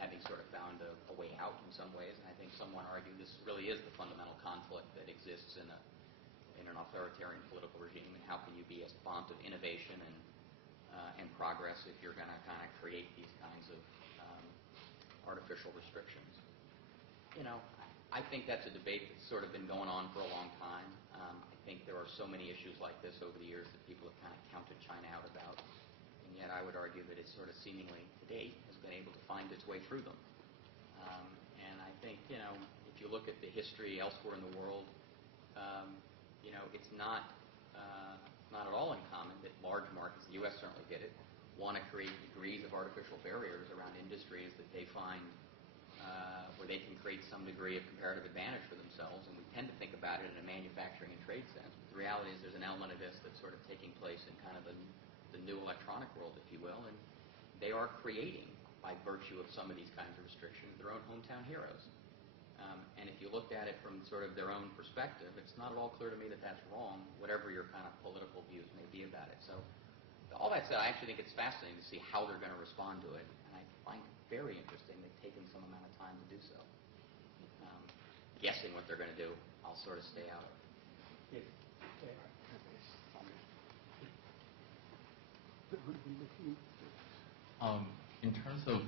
having sort of found a way out in some ways. And I think someone argued this really is the fundamental conflict that exists in an authoritarian political regime, and how can you be a font of innovation and progress if you're going to kind of create these kinds of artificial restrictions. I think that's a debate that's sort of been going on for a long time. I think there are so many issues like this over the years that people have kind of counted China out about, and yet I would argue that it sort of seemingly to date has been able to find its way through them. And I think, if you look at the history elsewhere in the world, it's not at all uncommon that large markets, the U.S. certainly did it, want to create degrees of artificial barriers around industries that they find where they can create some degree of comparative advantage for themselves, and we tend to think about it in a manufacturing and trade sense. But the reality is there's an element of this that's sort of taking place in kind of the new electronic world, if you will, and they are creating, by virtue of some of these kinds of restrictions, their own hometown heroes. And if you looked at it from sort of their own perspective, it's not at all clear to me that that's wrong, whatever your kind of political views may be about it. So all that said, I actually think it's fascinating to see how they're going to respond to it, and I find it very interesting they've taken some amount of time to do so. Guessing what they're going to do, I'll sort of stay out of. Yes. In terms of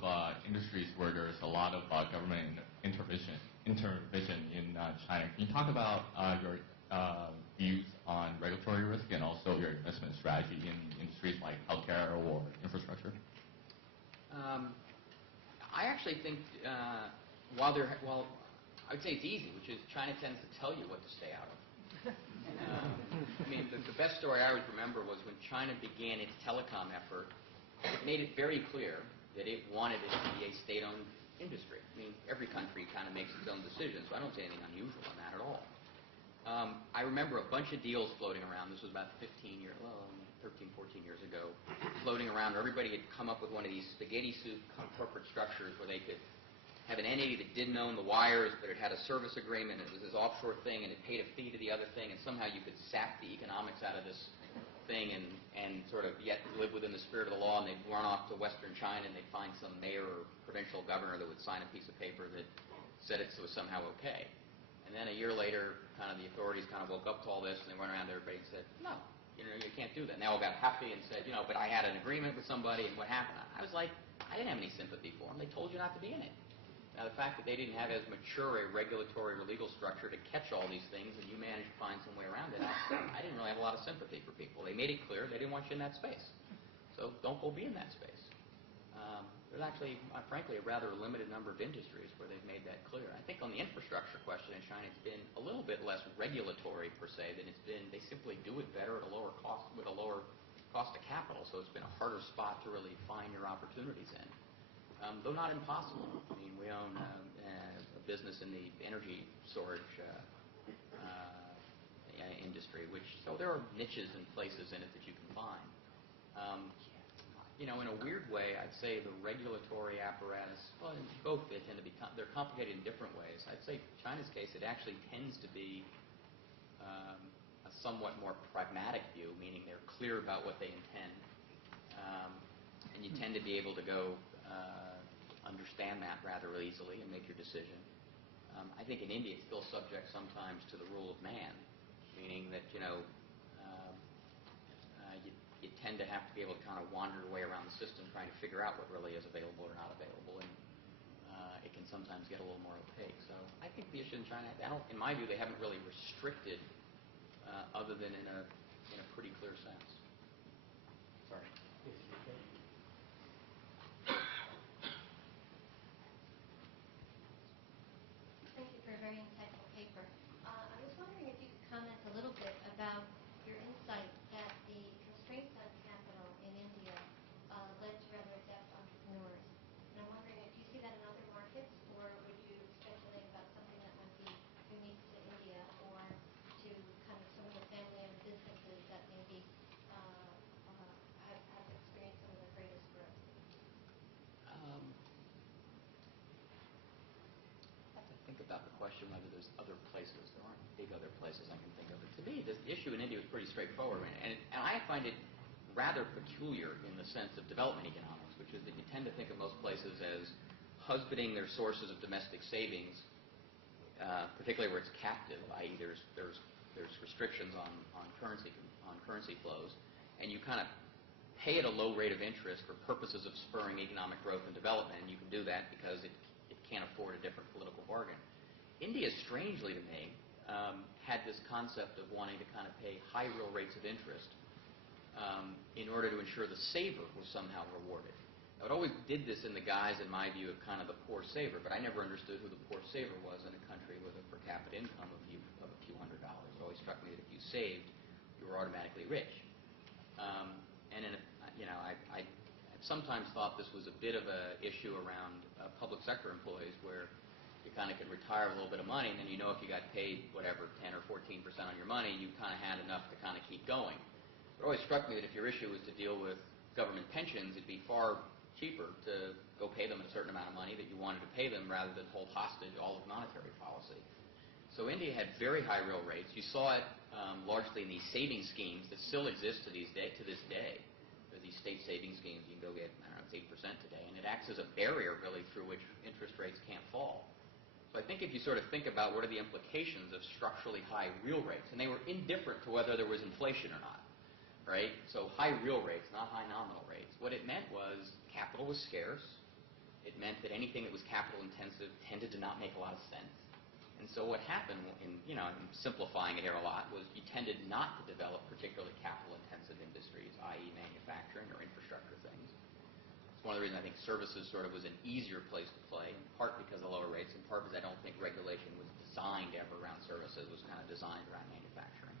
industries where there's a lot of government intervention in China, can you talk about your views on regulatory risk and also your investment strategy in industries like healthcare or infrastructure? I actually think while I would say it's easy, which is China tends to tell you what to stay out of. The best story I always remember was when China began its telecom effort, it made it very clear that it wanted it to be a state-owned industry. Every country kind of makes its own decisions, so I don't see anything unusual in that at all. I remember a bunch of deals floating around. This was about 13, 14 years ago, floating around. Everybody had come up with one of these spaghetti soup corporate structures where they could have an entity that didn't own the wires, but it had a service agreement, and it was this offshore thing, and it paid a fee to the other thing, and somehow you could sap the economics out of this thing and sort of yet live within the spirit of the law, and they'd run off to Western China, and they'd find some mayor or provincial governor that would sign a piece of paper that said it was somehow okay. And then a year later, kind of the authorities kind of woke up to all this, and they went around to everybody and said, no, you can't do that. And they all got happy and said, but I had an agreement with somebody, and what happened? I was like, I didn't have any sympathy for them. They told you not to be in it. Now, the fact that they didn't have as mature a regulatory or legal structure to catch all these things, and you managed to find some way around it, I didn't really have a lot of sympathy for people. They made it clear they didn't want you in that space. So don't go be in that space. There's actually, frankly, a rather limited number of industries where they've made that clear. I think on the infrastructure question in China, it's been a little bit less regulatory, per se, than it's been. They simply do it better at a lower cost, with a lower cost of capital, so it's been a harder spot to really find your opportunities in. Though not impossible. We own a business in the energy storage industry, so there are niches and places in it that you can find. In a weird way, I'd say the regulatory apparatus, well, in both they tend to be, they're complicated in different ways. I'd say China's case, it actually tends to be a somewhat more pragmatic view, meaning they're clear about what they intend, and you tend to be able to go understand that rather easily and make your decision. I think in India it's still subject sometimes to the rule of man, meaning that, you tend to have to be able to kind of wander your way around the system trying to figure out what really is available or not available, and it can sometimes get a little more opaque. So I think the issue in China, in my view, they haven't really restricted other than in a pretty clear sense. Sorry. Thank you for a very insightful paper. I was wondering if you could comment a little bit about your insight that the constraints on capital in India led to rather adept entrepreneurs. And I'm wondering if you see that in other markets, or would you speculate about something that might be unique to India or to kind of some of the family-owned businesses that maybe have experienced some of the greatest growth? I have to think about the question whether there's other places. There aren't big other places I can think of. But to me, the issue in India was pretty straightforward, and I find it rather peculiar in the sense of development economics, which is that you tend to think of most places as husbanding their sources of domestic savings, particularly where it's captive, i.e. there's restrictions on currency flows, and you kind of pay at a low rate of interest for purposes of spurring economic growth and development, and you can do that because it can't afford a different political bargain. India, strangely to me, had this concept of wanting to kind of pay high real rates of interest in order to ensure the saver was somehow rewarded. Now, it always did this in the guise, in my view, of kind of the poor saver, but I never understood who the poor saver was in a country with a per capita income of a few $100. It always struck me that if you saved, you were automatically rich. And I sometimes thought this was a bit of an issue around public sector employees, where you kind of could retire with a little bit of money, and then if you got paid whatever 10 or 14% on your money, you kind of had enough to kind of keep going. It always struck me that if your issue was to deal with government pensions, it'd be far cheaper to go pay them a certain amount of money that you wanted to pay them rather than hold hostage all of monetary policy. So India had very high real rates. You saw it largely in these saving schemes that still exist to this day. There's these state saving schemes. You can go get, it's 8% today, and it acts as a barrier really through which interest rates can't fall. So I think if you sort of think about what are the implications of structurally high real rates, and they were indifferent to whether there was inflation or not, right? So high real rates, not high nominal rates. What it meant was capital was scarce. It meant that anything that was capital intensive tended to not make a lot of sense. And so what happened, I'm simplifying it here a lot, was you tended not to develop particularly capital intensive industries, i.e. manufacturing or infrastructure things. It's one of the reasons I think services sort of was an easier place to play, in part because of lower rates, in part because I don't think regulation was designed ever around services. It was kind of designed around manufacturing.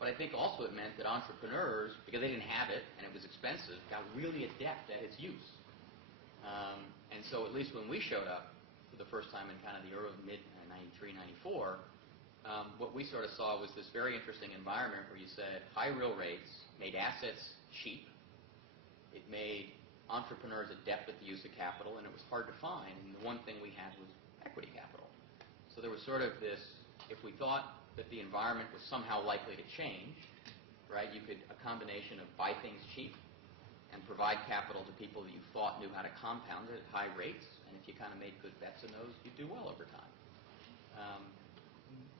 But I think also it meant that entrepreneurs, because they didn't have it and it was expensive, got really adept at its use. And so at least when we showed up for the first time in kind of the early mid-93, 94, what we sort of saw was this very interesting environment where you said high real rates made assets cheap. It made entrepreneurs adept at the use of capital, and it was hard to find. And the one thing we had was equity capital. So there was sort of this, if we thought that the environment was somehow likely to change, right, you could, a combination of buy things cheap and provide capital to people that you thought knew how to compound it at high rates, and if you kind of made good bets in those, you'd do well over time.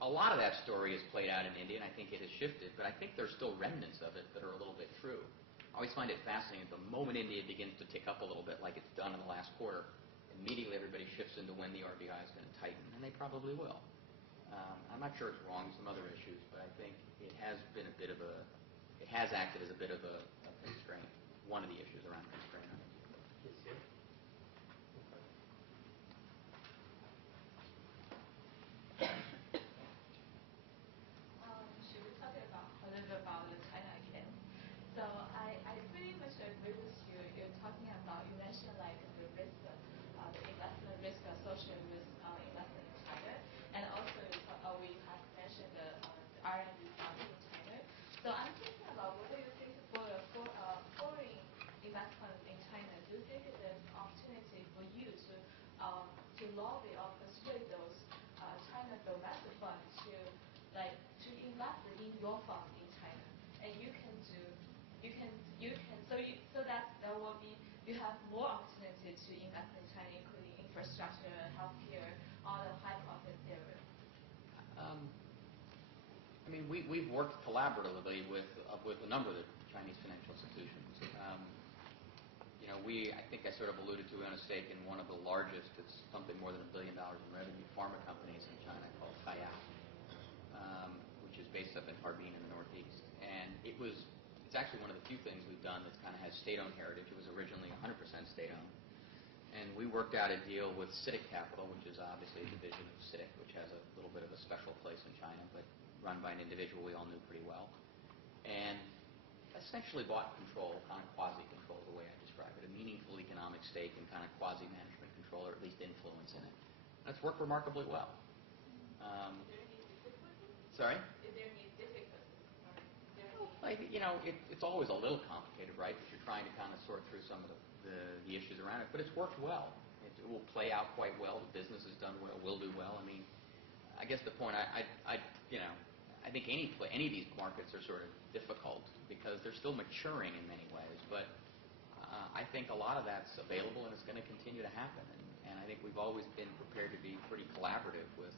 A lot of that story is played out in India, and I think it has shifted, but I think there's still remnants of it that are a little bit true. I always find it fascinating. The moment India begins to tick up a little bit, like it's done in the last quarter, immediately everybody shifts into when the RBI is going to tighten, and they probably will. I'm not sure it's wrong, some other issues, but I think it has been a bit of a, it has acted as a bit of a constraint. One of the issues around constraint. Yes, sir. Should we talk about a little bit about the China again? So I pretty much agree with you. You're talking about, you mentioned like the risk, the investment risk associated with investment in China, and also we have mentioned the R&D fund in China. So I'm thinking about whether you think for foreign investment in China, do you think there's an opportunity for you to lobby or persuade those China domestic funds to invest in your fund in China, and so that there will be, you have more opportunity to invest in China, including infrastructure, healthcare, all the high profit mean, we've worked collaboratively with a number of the Chinese financial institutions. I think I sort of alluded to, we own a stake in one of the largest, it's something more than $1 billion in revenue, pharma companies in China called Kaye, which is based up in Harbin in the Northeast. And it's actually one of the few things we've done that's kind of has state-owned heritage. It was originally 100% state-owned. And we worked out a deal with CITIC Capital, which is obviously a division of CITIC, which has a little bit of a special place in China, but run by an individual we all knew pretty well. And essentially bought control, kind of quasi-control, the way I describe it, a meaningful economic stake and kind of quasi-management control, or at least influence in it. That's worked remarkably well. Sorry? Is there any difficulties? It's always a little complicated, right? Because you're trying to kind of sort through some of the issues around it, but it's worked well. It will play out quite well. The business has done well, will do well. I mean, I guess the point, I think any of these markets are sort of difficult because they're still maturing in many ways, but I think a lot of that's available and it's going to continue to happen. And I think we've always been prepared to be pretty collaborative with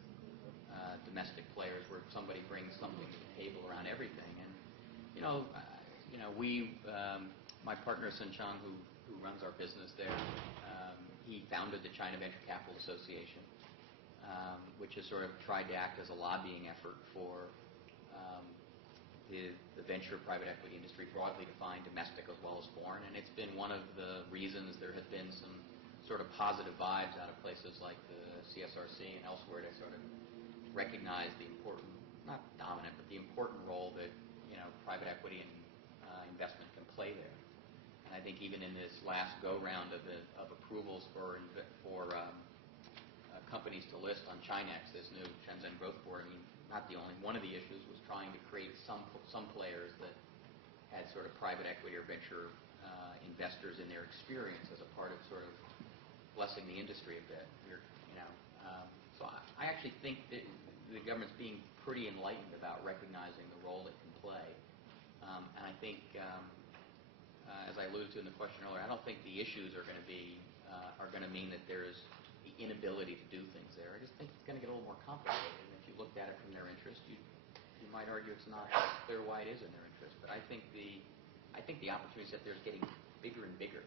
domestic players where somebody brings something to the table around everything. And my partner Sun Chang, who runs our business there, he founded the China Venture Capital Association, which has sort of tried to act as a lobbying effort for the venture private equity industry, broadly defined, domestic as well as foreign. And it's been one of the reasons there have been some sort of positive vibes out of places like the CSRC and elsewhere to sort of recognize the important, not dominant, but the important role that private equity and investment can play there. And I think even in this last go-round of approvals for companies to list on Chinex, this new Shenzhen Growth Board, I mean, not the only one of the issues was trying to create some players that had sort of private equity or venture investors in their experience as a part of sort of blessing the industry a bit. So I actually think that the government's being pretty enlightened about recognizing the role it can play. And I think, as I alluded to in the question earlier, I don't think the issues are going to mean that there's the inability to do things there. I just think it's going to get a little more complicated. And if you looked at it from their interest, you might argue it's not clear why it is in their interest. But I think the opportunity set there is getting bigger and bigger.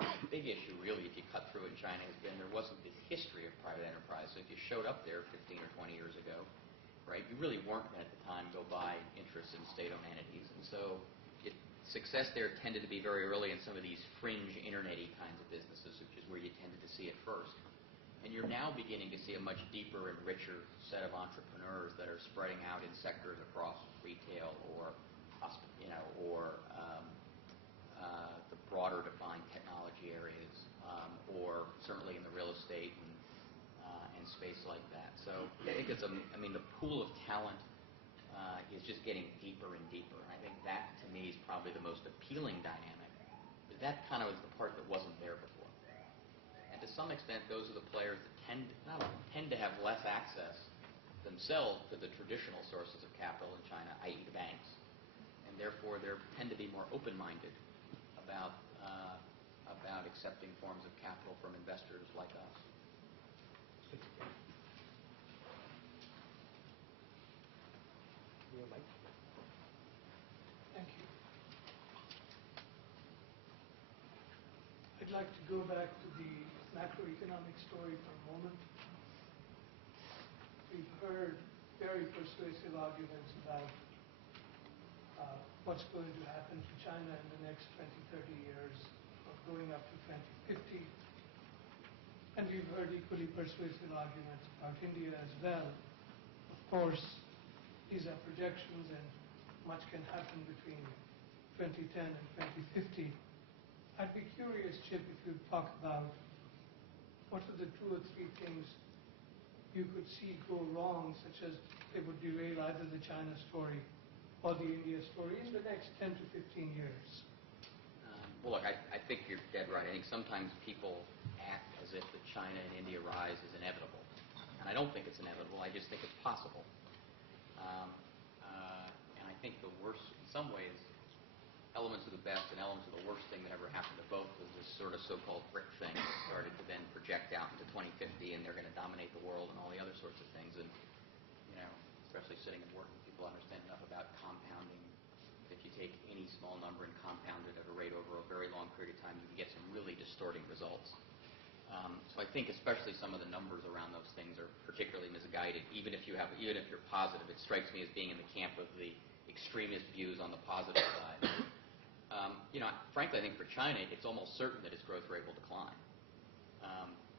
The big issue, really, if you cut through it in China, has been there wasn't this history of private enterprise. So if you showed up there 15 or 20 years ago, right, you really weren't going to, at the time, go buy interests in state-owned entities. And so success there tended to be very early in some of these fringe internet-y kinds of businesses, which is where you tended to see it first. And you're now beginning to see a much deeper and richer set of entrepreneurs that are spreading out in sectors across retail or the broader defined technology areas, or certainly in the real estate and space like that. So I think the pool of talent is just getting deeper and deeper. And I think that, to me, is probably the most appealing dynamic. That kind of was the part that wasn't there before. And to some extent, those are the players that tend to have less access themselves to the traditional sources of capital in China, i.e. the banks. And therefore, they tend to be more open-minded about accepting forms of capital from investors like us. Thank you. I'd like to go back to the macroeconomic story for a moment. We've heard very persuasive arguments about what's going to happen to China in the next 20, 30 years, or going up to 2050. And we've heard equally persuasive arguments about India as well. Of course, these are projections and much can happen between 2010 and 2050. I'd be curious, Chip, if you'd talk about what are the 2 or 3 things you could see go wrong, such as they would derail either the China story or the India story in the next 10 to 15 years. Well, look, I think you're dead right. I think sometimes people act as if the China and India rise is inevitable. And I don't think it's inevitable. I just think it's possible. And I think the worst, in some ways, elements of the best and elements of the worst thing that ever happened to both was this sort of so-called BRIC thing that started to then project out into 2050 and they're going to dominate the world and all the other sorts of things. And, especially sitting in Wharton, people understand enough about compounding. If you take any small number and compound it at a rate over a very long period of time, you can get some really distorting results. So I think especially some of the numbers around those things are particularly misguided. Even if you're positive, it strikes me as being in the camp of the extremist views on the positive side. Frankly, I think for China, it's almost certain that its growth rate will decline.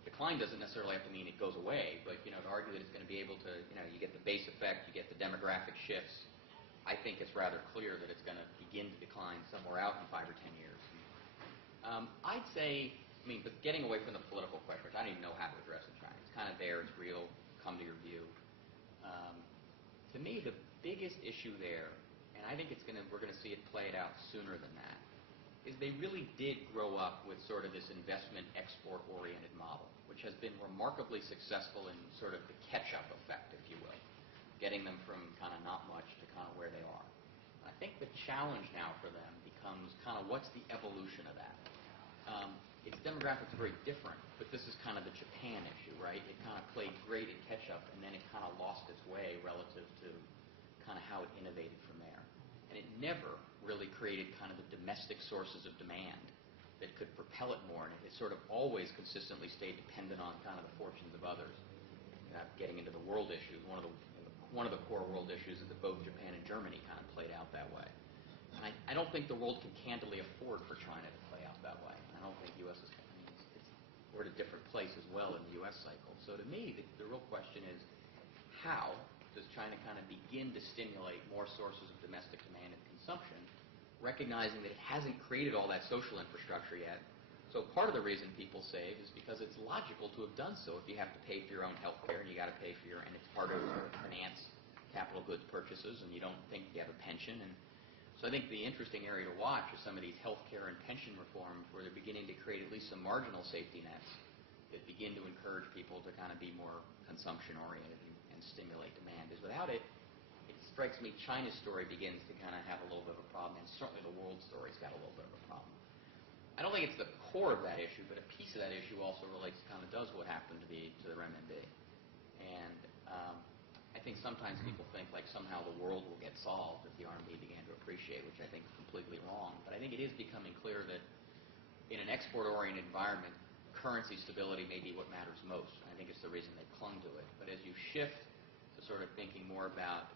Decline doesn't necessarily have to mean it goes away, but to argue that it's going to be able to, you get the base effect, you get the demographic shifts. I think it's rather clear that it's going to begin to decline somewhere out in 5 or 10 years. I'd say, but getting away from the political question, which I don't even know how to address in China. It's kind of there, it's real, come to your view. To me, the biggest issue there, and I think we're going to see it played out sooner than that, is they really did grow up with sort of this investment export-oriented model, which has been remarkably successful in sort of the catch-up effect, if you will, getting them from kind of not much to kind of where they are. And I think the challenge now for them becomes kind of what's the evolution of that. Its demographics are very different, but this is kind of the Japan issue, right? It kind of played great in catch-up, and then it kind of lost its way relative to kind of how it innovated from there. And it never really created kind of the domestic sources of demand that could propel it more, and it sort of always consistently stayed dependent on kind of the fortunes of others. Getting into the world issues, one of the core world issues is that both Japan and Germany kind of played out that way. And I don't think the world can candidly afford for China to play out that way. And I don't think U.S. is. We're at a different place as well in the U.S. cycle. So to me, the real question is, how does China kind of begin to stimulate more sources of domestic demand and consumption, recognizing that it hasn't created all that social infrastructure yet? So part of the reason people save is because it's logical to have done so. If you have to pay for your own health care and you got to pay for and it's part of finance capital goods purchases, and you don't think you have a pension. And so I think the interesting area to watch is some of these health care and pension reforms where they're beginning to create at least some marginal safety nets that begin to encourage people to kind of be more consumption-oriented and stimulate demand. Because without it, it strikes me China's story begins to kind of have a little bit of a problem, and certainly the world story's got a little bit of a problem. I don't think it's the core of that issue, but a piece of that issue also relates to kind of does what happened to the renminbi. And I think sometimes people think like somehow the world will get solved if the RMB began to appreciate, which I think is completely wrong. But I think it is becoming clear that in an export-oriented environment, currency stability may be what matters most. I think it's the reason they clung to it. But as you shift to sort of thinking more about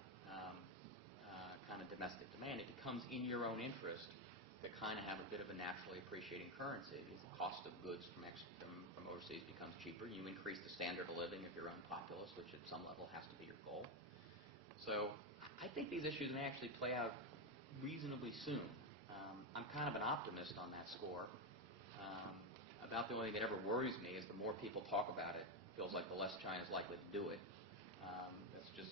kind of domestic demand, it becomes in your own interest to kind of have a bit of a naturally appreciating currency. Because the cost of goods from overseas becomes cheaper. You increase the standard of living of your own populace, which at some level has to be your goal. So I think these issues may actually play out reasonably soon. I'm kind of an optimist on that score. About the only thing that ever worries me is the more people talk about it, feels like the less China's likely to do it. That's just,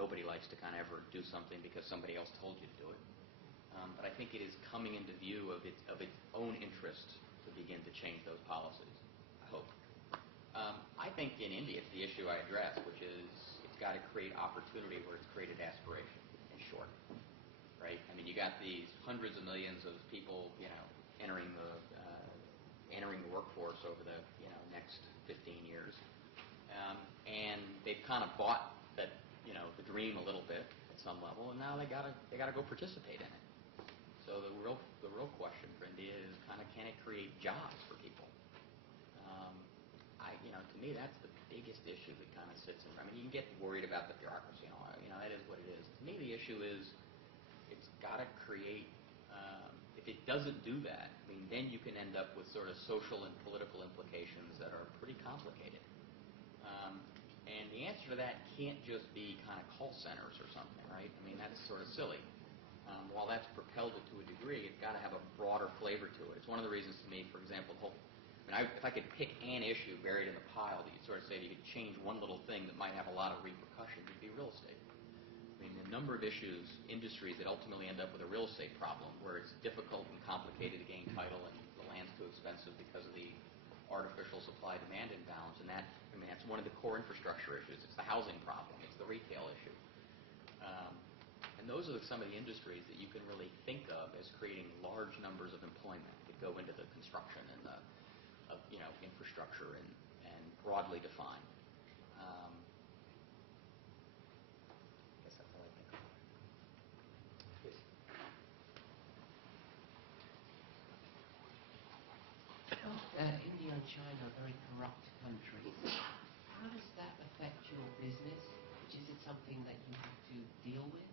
nobody likes to kind of ever do something because somebody else told you to do it. But I think it is coming into view of its own interest to begin to change those policies, I hope. I think in India it's the issue I addressed, which is it's got to create opportunity where it's created aspiration, in short. Right? I mean, you got these hundreds of millions of people, entering the workforce over the next 15 years, and they've kind of bought that the dream a little bit at some level, and now they gotta go participate in it. So the real question for India is kind of can it create jobs for people? To me that's the biggest issue that kind of sits in. I mean, you can get worried about the bureaucracy and all that. That is what it is. To me, the issue is it's got to create. If it doesn't do that, I mean, then you can end up with sort of social and political implications that are pretty complicated. And the answer to that can't just be kind of call centers or something, right? I mean, that's sort of silly. While that's propelled it to a degree, it's got to have a broader flavor to it. It's one of the reasons to me, for example, if I could pick an issue buried in the pile that you'd sort of say you could change one little thing that might have a lot of repercussions, it'd be real estate. I mean, the number of industries that ultimately end up with a real estate problem where it's difficult and complicated to gain title and the land's too expensive because of the artificial supply-demand imbalance. And that's one of the core infrastructure issues. It's the housing problem. It's the retail issue. And those are some of the industries that you can really think of as creating large numbers of employment that go into the construction and the infrastructure and broadly defined. and China are very corrupt countries. How does that affect your business? Is it something that you have to deal with?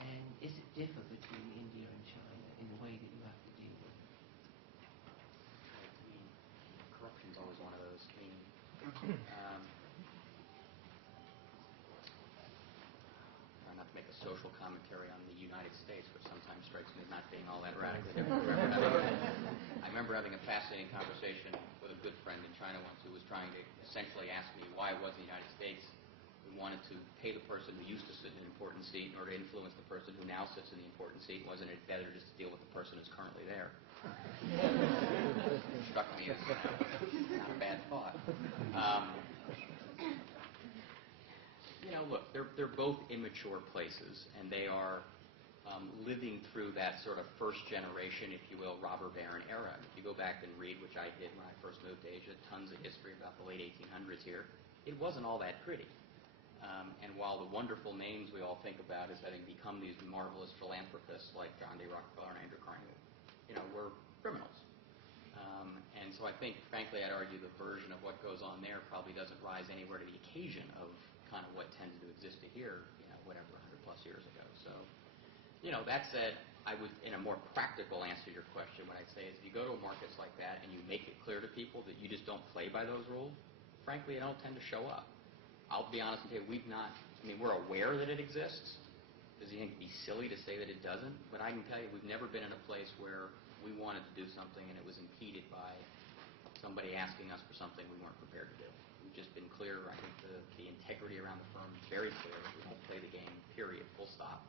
And is it differ between India and China in the way that you have to deal with it? Corruption's always one of those. Not to make a social commentary on the United States, which sometimes strikes me as not being all that radically different. I remember having a fascinating conversation with a good friend in China once who was trying to essentially ask me why it wasn't the United States who wanted to pay the person who used to sit in an important seat in order to influence the person who now sits in the important seat. Wasn't it better just to deal with the person who's currently there? Struck me as not a bad thought. Look, they're both immature places, and they are living through that sort of first generation, if you will, robber baron era. If you go back and read, which I did when I first moved to Asia, tons of history about the late 1800s here, it wasn't all that pretty. And while the wonderful names we all think about as having become these marvelous philanthropists like John D. Rockefeller and Andrew Carnegie, were criminals. And so I think, frankly, I'd argue the version of what goes on there probably doesn't rise anywhere to the occasion of kind of what tends to exist here, whatever, 100 plus years ago. So, that said, I would, in a more practical answer to your question, what I'd say is if you go to markets like that and you make it clear to people that you just don't play by those rules, frankly, they don't tend to show up. I'll be honest and tell you, we're aware that it exists. Does it be silly to say that it doesn't? But I can tell you, we've never been in a place where we wanted to do something and it was impeded by somebody asking us for something we weren't prepared to do. We've just been clear. I think the integrity around the firm is very clear. We don't play the game, period, full stop.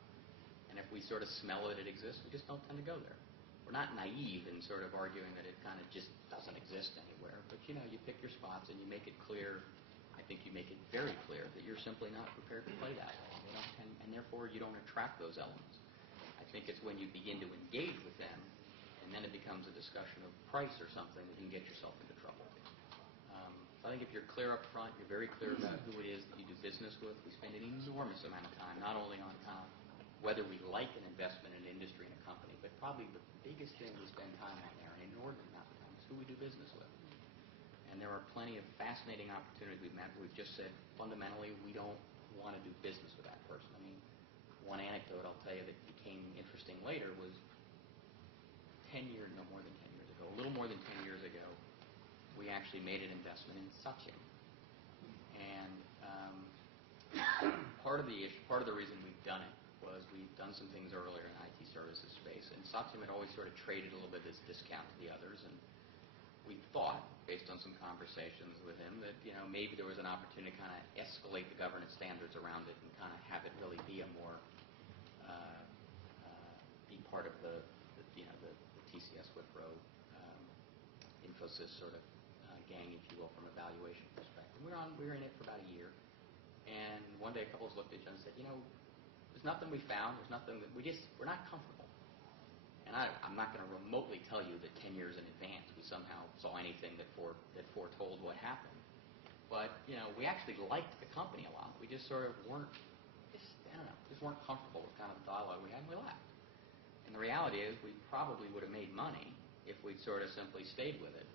And if we sort of smell that it exists, we just don't tend to go there. We're not naive in sort of arguing that it kind of just doesn't exist anywhere. But, you pick your spots and you make it clear. I think you make it very clear that you're simply not prepared to play that way. And therefore, you don't attract those elements. I think it's when you begin to engage with them, and then it becomes a discussion of price or something that you can get yourself into trouble. I think if you're clear up front, you're very clear about who it is that you do business with. We spend an enormous amount of time, not only on kind of whether we like an investment in an industry, in a company, but probably the biggest thing we spend time on there, an inordinate amount of time, is who we do business with. And there are plenty of fascinating opportunities we've met. We've just said, fundamentally, we don't want to do business with that person. One anecdote I'll tell you that became interesting later was 10 years, no more than 10 years ago, a little more than 10 years ago, we actually made an investment in Satya. And part of the reason we've done it was we've done some things earlier in the IT services space, and Satya had always sort of traded a little bit of this discount to the others, and we thought, based on some conversations with him, that maybe there was an opportunity to kind of escalate the governance standards around it and kind of have it really be a more be part of the TCS Wipro Infosys sort of gang, if you will, from a valuation perspective. We were in it for about a year, and one day a couple of us looked at each other and said, there's nothing we found. There's nothing that we're not comfortable. And I'm not going to remotely tell you that 10 years in advance we somehow saw anything that foretold what happened. But we actually liked the company a lot. We just sort of weren't comfortable with kind of the dialogue we had, and we left. And the reality is, we probably would have made money if we'd sort of simply stayed with it.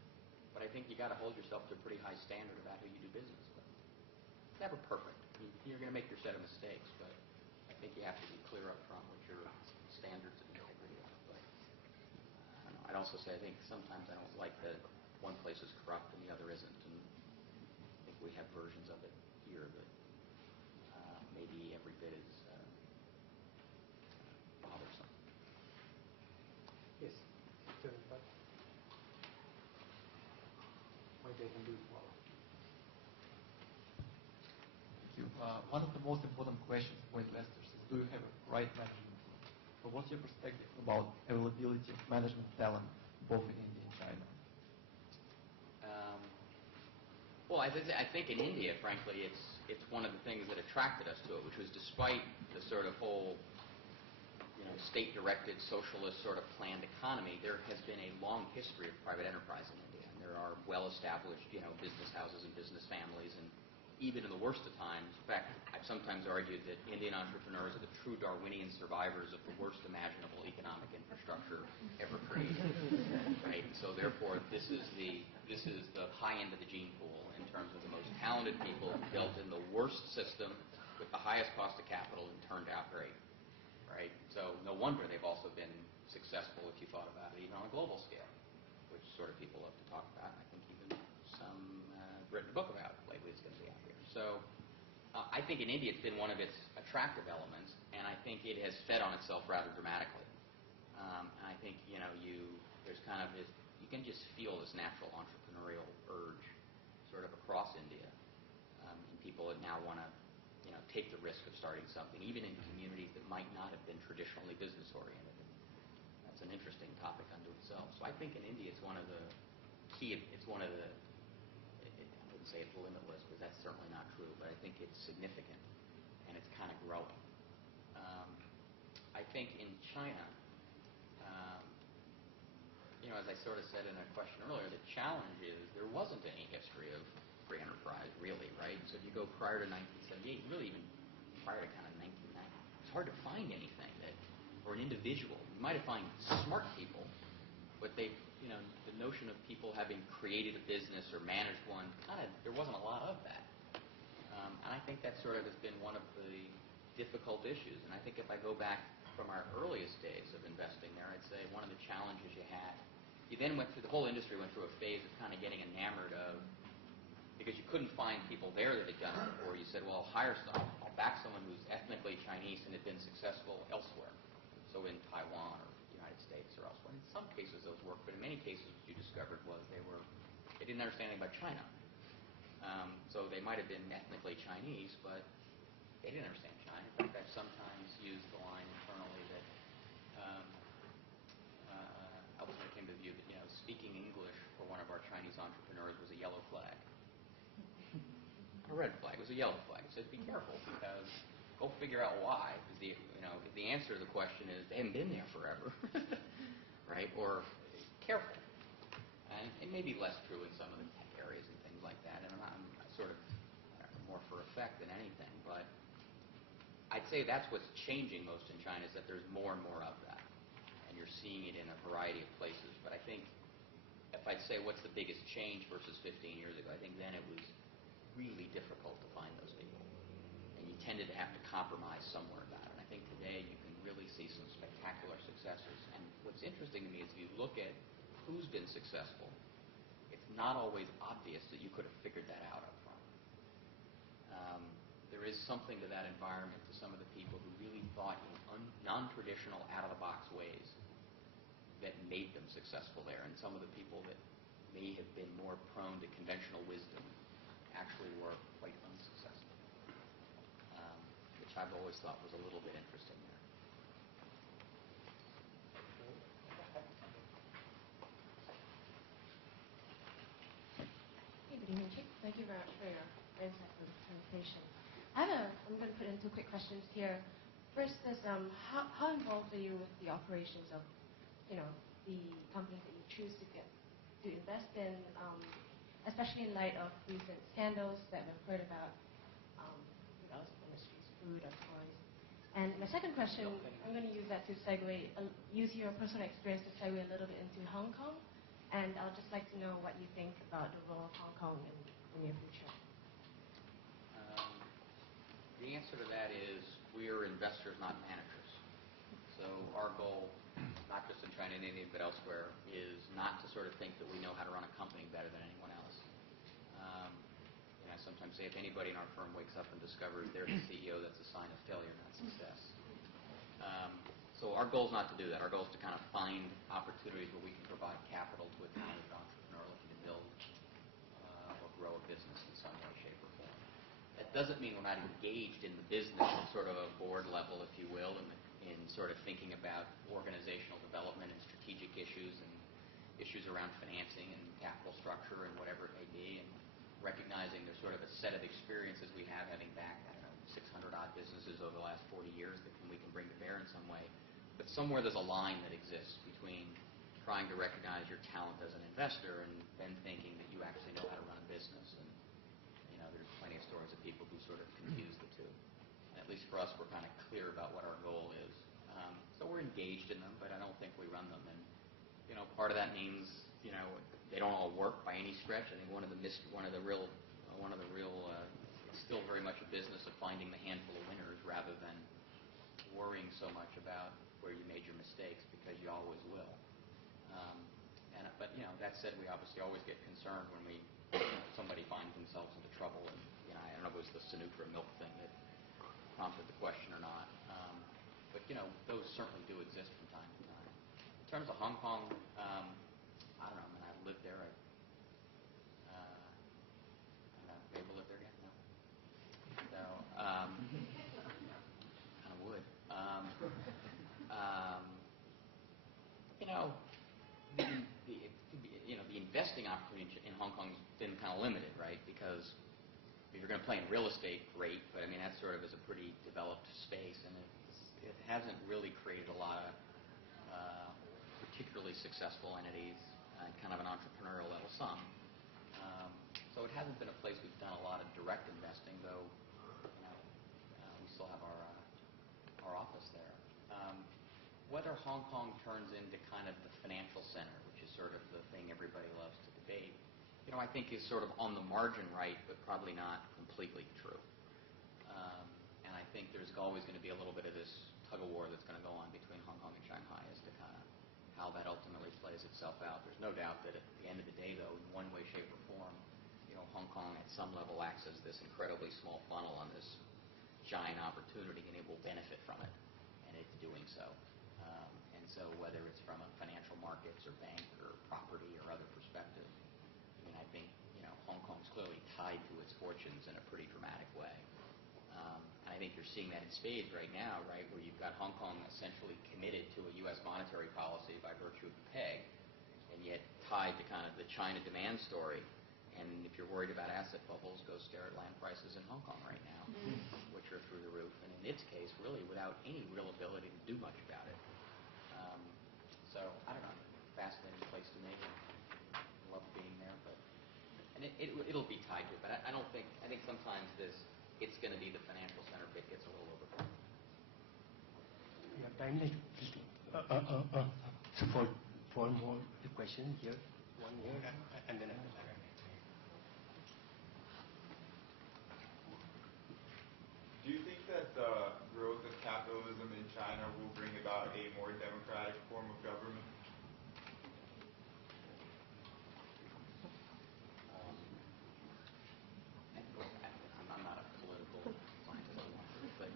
But I think you got to hold yourself to a pretty high standard about who you do business with. It's never perfect. You're going to make your set of mistakes, but I think you have to be clear up front what your standards of integrity are. But I don't know. I'd also say I think sometimes I don't like that one place is corrupt and the other isn't, and I think we have versions of it here that maybe every bit as bothersome. Yes. What they can do for. Thank you. One of the most important questions for investors is, do you have a right management team? So what's your perspective about availability of management talent both in India and China? Well, I think in India, frankly, it's one of the things that attracted us to it, which was despite the sort of whole state-directed socialist sort of planned economy, there has been a long history of private enterprise in India. And there are well-established business houses and business families, and even in the worst of times, in fact, I've sometimes argued that Indian entrepreneurs are the true Darwinian survivors of the worst imaginable economic infrastructure ever created, right? So therefore, this is the high end of the gene pool in terms of the most talented people who built in the worst system with the highest cost of capital and turned out great, right? So no wonder they've also been successful if you thought about it, even on a global scale, which sort of people love to talk about. I think even some written a book about it lately. It's going to be out here. So I think in India it's been one of its attractive elements, and I think it has fed on itself rather dramatically. And I think there's kind of this, you can just feel this natural entrepreneurial urge sort of across India, and people that now want to take the risk of starting something, even in communities that might not have been traditionally business oriented. That's an interesting topic unto itself. So I think in India it's one of the key. It's one of the. I wouldn't say it's limitless, because that's certainly not true. But I think it's significant, and it's kind of growing. I think in China, as I sort of said in a question earlier, the challenge is there wasn't any history of free enterprise, really, right? So if you go prior to 1978, really even prior to kind of 1990, it's hard to find anything or an individual. You might have found smart people, but the notion of people having created a business or managed one, there wasn't a lot of that. And I think that sort of has been one of the difficult issues. And I think if I go back from our earliest days of investing there, I'd say one of the challenges you had, you then the whole industry went through a phase of kind of getting enamored of, because you couldn't find people there that had done it before. You said, well, I'll back someone who's ethnically Chinese and had been successful elsewhere. So in Taiwan or the United States or elsewhere. In some cases those worked, but in many cases what you discovered was they didn't understand anything about China. So they might have been ethnically Chinese, but they didn't understand China. In fact, I've sometimes used the line internally that ultimately came to the view that speaking English for one of our Chinese entrepreneurs was a yellow flag. A red flag was a yellow flag. It said be careful, because go figure out why. Because the answer to the question is they haven't been there forever, right? Or careful. And it may be less true in some of the tech areas and things like that. And I'm sort of more for effect than anything. But I'd say that's what's changing most in China, is that there's more and more of that. And you're seeing it in a variety of places. But I think if I'd say what's the biggest change versus 15 years ago, I think then it was really difficult to find those people. And you tended to have to compromise somewhere about it. And I think today you can really see some spectacular successes. And what's interesting to me is if you look at who's been successful, it's not always obvious that you could have figured that out up front. There is something to that environment, to some of the people who really thought in non-traditional, out-of-the-box ways that made them successful there. And some of the people that may have been more prone to conventional wisdom actually were quite unsuccessful, which I've always thought was a little bit interesting there. Hey, good evening, Chief. Thank you very much for your very insightful presentation. I'm going to put in two quick questions here. First is, how involved are you with the operations of, the companies that you choose to invest in, especially in light of recent scandals that we've heard about, industries, food or toys. And my second question, I'm going to use that to use your personal experience to segue a little bit into Hong Kong. And I'd just like to know what you think about the role of Hong Kong in the near future. The answer to that is we are investors, not managers. So our goal, not just in China and India, but elsewhere, is not to sort of think that we know how to run a company better than anyone else. I sometimes say if anybody in our firm wakes up and discovers they're the CEO, that's a sign of failure, not success. So our goal is not to do that. Our goal is to kind of find opportunities where we can provide capital to a talented entrepreneur looking to build or grow a business in some way, shape, or form. That doesn't mean we're not engaged in the business at sort of a board level, if you will, in sort of thinking about organizational development and strategic issues and issues around financing and capital structure and whatever it may be, and recognizing there's sort of a set of experiences we have having backed, 600-odd businesses over the last 40 years that we can bring to bear in some way. But somewhere there's a line that exists between trying to recognize your talent as an investor and then thinking that you actually know how to run a business. And there's plenty of stories of people who sort of confuse the two. And at least for us, we're kind of clear about what our goal is. So we're engaged in them, but I don't think we run them. And part of that means they don't all work by any stretch. I think one of the real still very much a business of finding the handful of winners rather than worrying so much about where you made your mistakes, because you always will. But that said, we obviously always get concerned when somebody finds themselves into trouble. And I don't know if it was the Sinatra milk thing that prompted the question or not. But those certainly do exist from time to time. In terms of Hong Kong, I don't know. I mean, I've lived there. Maybe we'll live there again. No. So kind of would. The investing opportunity in Hong Kong's been kind of limited, right? Because if you're going to play in real estate, great, but I mean that sort of is a pretty developed space, and it hasn't really created a lot of particularly successful entities at kind of an entrepreneurial level. Some. So it hasn't been a place we've done a lot of direct investing, though. We still have our office there. Whether Hong Kong turns into kind of the financial center, which is sort of the thing everybody loves to debate, I think is sort of on the margin right, but probably not completely true. And I think there's always going to be a little bit of this tug-of-war that's going to go on between Hong Kong and Shanghai as to kind of how that ultimately plays itself out. There's no doubt that at the end of the day, though, in one way, shape, or form, Hong Kong at some level acts as this incredibly small funnel on this giant opportunity, and it will benefit from it, and it's doing so. And so whether it's from a financial markets or bank or property or other perspective, I think Hong Kong's clearly tied to its fortunes in a pretty dramatic way. I think you're seeing that in spades right now, right, where you've got Hong Kong essentially committed to a U.S. monetary policy by virtue of the peg, and yet tied to kind of the China demand story. And if you're worried about asset bubbles, go stare at land prices in Hong Kong right now, which are through the roof. And in its case, really without any real ability to do much about it. So I don't know, fascinating place to me. Love being there, and it'll be tied to it. But I don't think. I think sometimes it's going to be the financial center bit gets a little overblown. We have time left. So for more the question here, one more, and then after that. Do you think that the growth of capitalism in China will bring about a more democratic form of government? I'm not a political scientist, but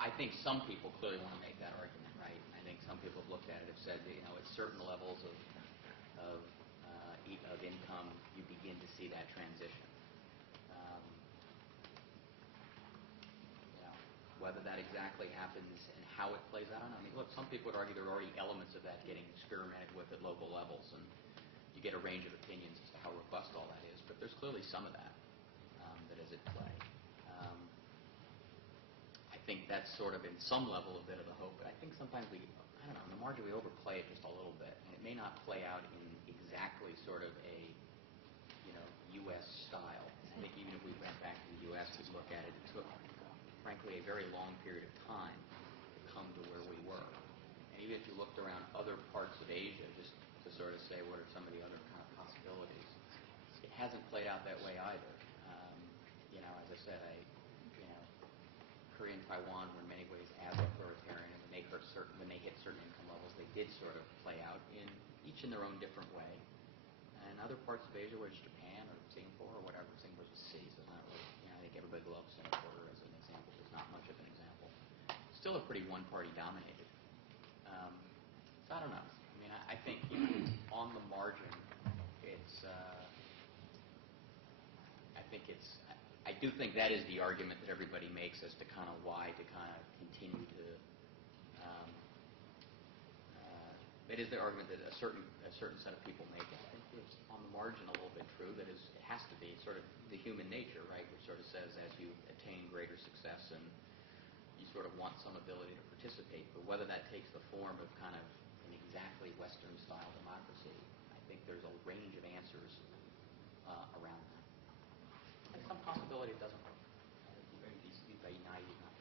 I think some people clearly want to make that argument, right? I think some people have looked at it, have said that at certain levels of income, you begin to see that transition. Whether that exactly happens and how it plays out, I mean, look, some people would argue there are already elements of that getting experimented with at local levels, and you get a range of opinions as to how robust all that is. But there's clearly some of that that is at play. I think that's sort of, in some level, a bit of the hope. But I think sometimes on the margin, we overplay it just a little bit, and it may not play out in exactly sort of a U.S. style. I think even if we went back to the U.S. and look at it, it took, frankly, a very long period of time to come to where we were. And even if you looked around other parts of Asia, just to sort of say what are some of the other kind of possibilities, it hasn't played out that way either. As I said, Korea and Taiwan were in many ways as authoritarian, and when they hit certain income levels, they did sort of play out each in their own different way. And other parts of Asia, whether it's Japan or Singapore or whatever, Singapore's a city, so it's not really, I think everybody loves Singapore as an example. There's not much of an example. Still a pretty one-party dominated. So I don't know. I mean, I think on the margin, I do think that is the argument that everybody makes as to kind of why to kind of continue to. It is the argument that a certain set of people make. I think it's on the margin a little bit true. That is, it has to be sort of the human nature, right? Which sort of says as you attain greater success and you sort of want some ability to participate. But whether that takes the form of kind of an exactly Western style democracy, I think there's a range of answers around that. And sometimes possibility it doesn't work. These are naive not.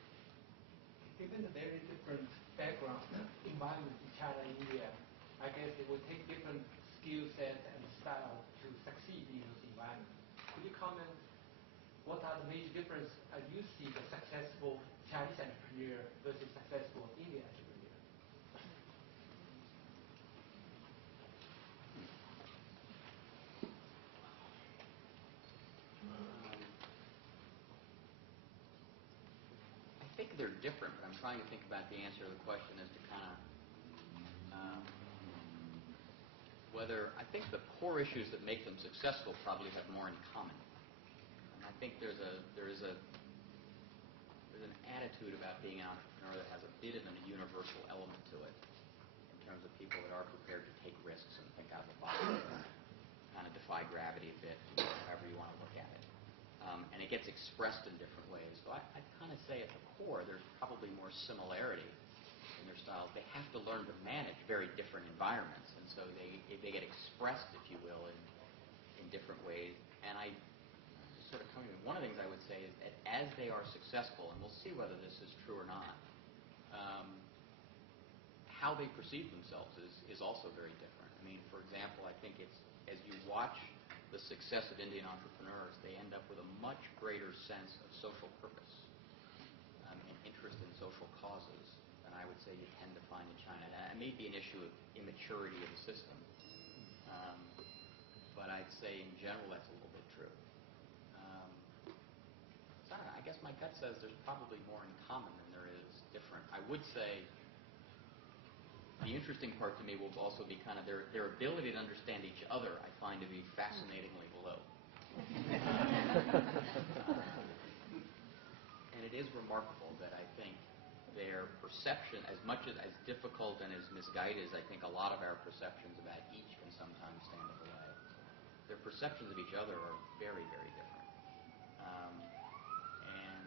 Given the very different background environment in China and India, I guess it will take different skill sets and style to succeed in those environments. Could you comment what are the major differences you see the successful Chinese entrepreneur versus successful Indian entrepreneur? I think they're different, but I'm trying to think about the answer to the question as to kind of whether I think the core issues that make them successful probably have more in common. And I think there is an attitude about being an entrepreneur that has a bit of a universal element to it in terms of people that are prepared to take risks and think out of the box, kind of defy gravity a bit, however you want to look at it. And it gets expressed in different ways. So I'd kind of say at the core there's probably more similarity in their styles. They have to learn to manage very different environments, and so they get expressed, if you will, in different ways. And I sort of coming to one of the things I would say is that as they are successful, and we'll see whether this is true or not, how they perceive themselves is also very different. I mean, for example, I think it's as you watch the success of Indian entrepreneurs, they end up with a much greater sense of social purpose and interest in social causes than I would say you tend to find in China. That may be an issue of immaturity of the system, but I'd say in general that's a little bit true. So I guess my gut says there's probably more in common than there is different. I would say the interesting part to me will also be kind of their ability to understand each other I find to be fascinatingly low. And it is remarkable that I think their perception, as much as difficult and as misguided as I think a lot of our perceptions about each can sometimes stand in the way, their perceptions of each other are very, very different. And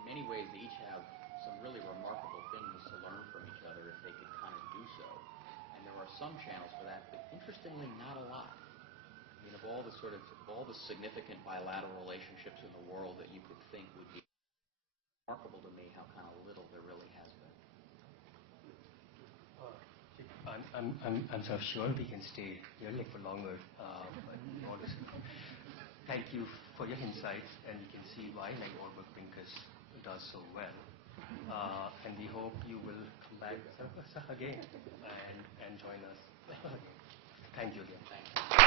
in many ways, they each have some really remarkable things to learn from each other if they could kind of do so. And there are some channels for that, but interestingly, not a lot. I mean, of all the significant bilateral relationships in the world that you could think would be remarkable to me how kind of little there really has been. I'm so sure we can stay here for longer. Thank you for your insights, and you can see why Warburg Pincus does so well. And we hope you will come back again and join us again. Thank you again. Thanks.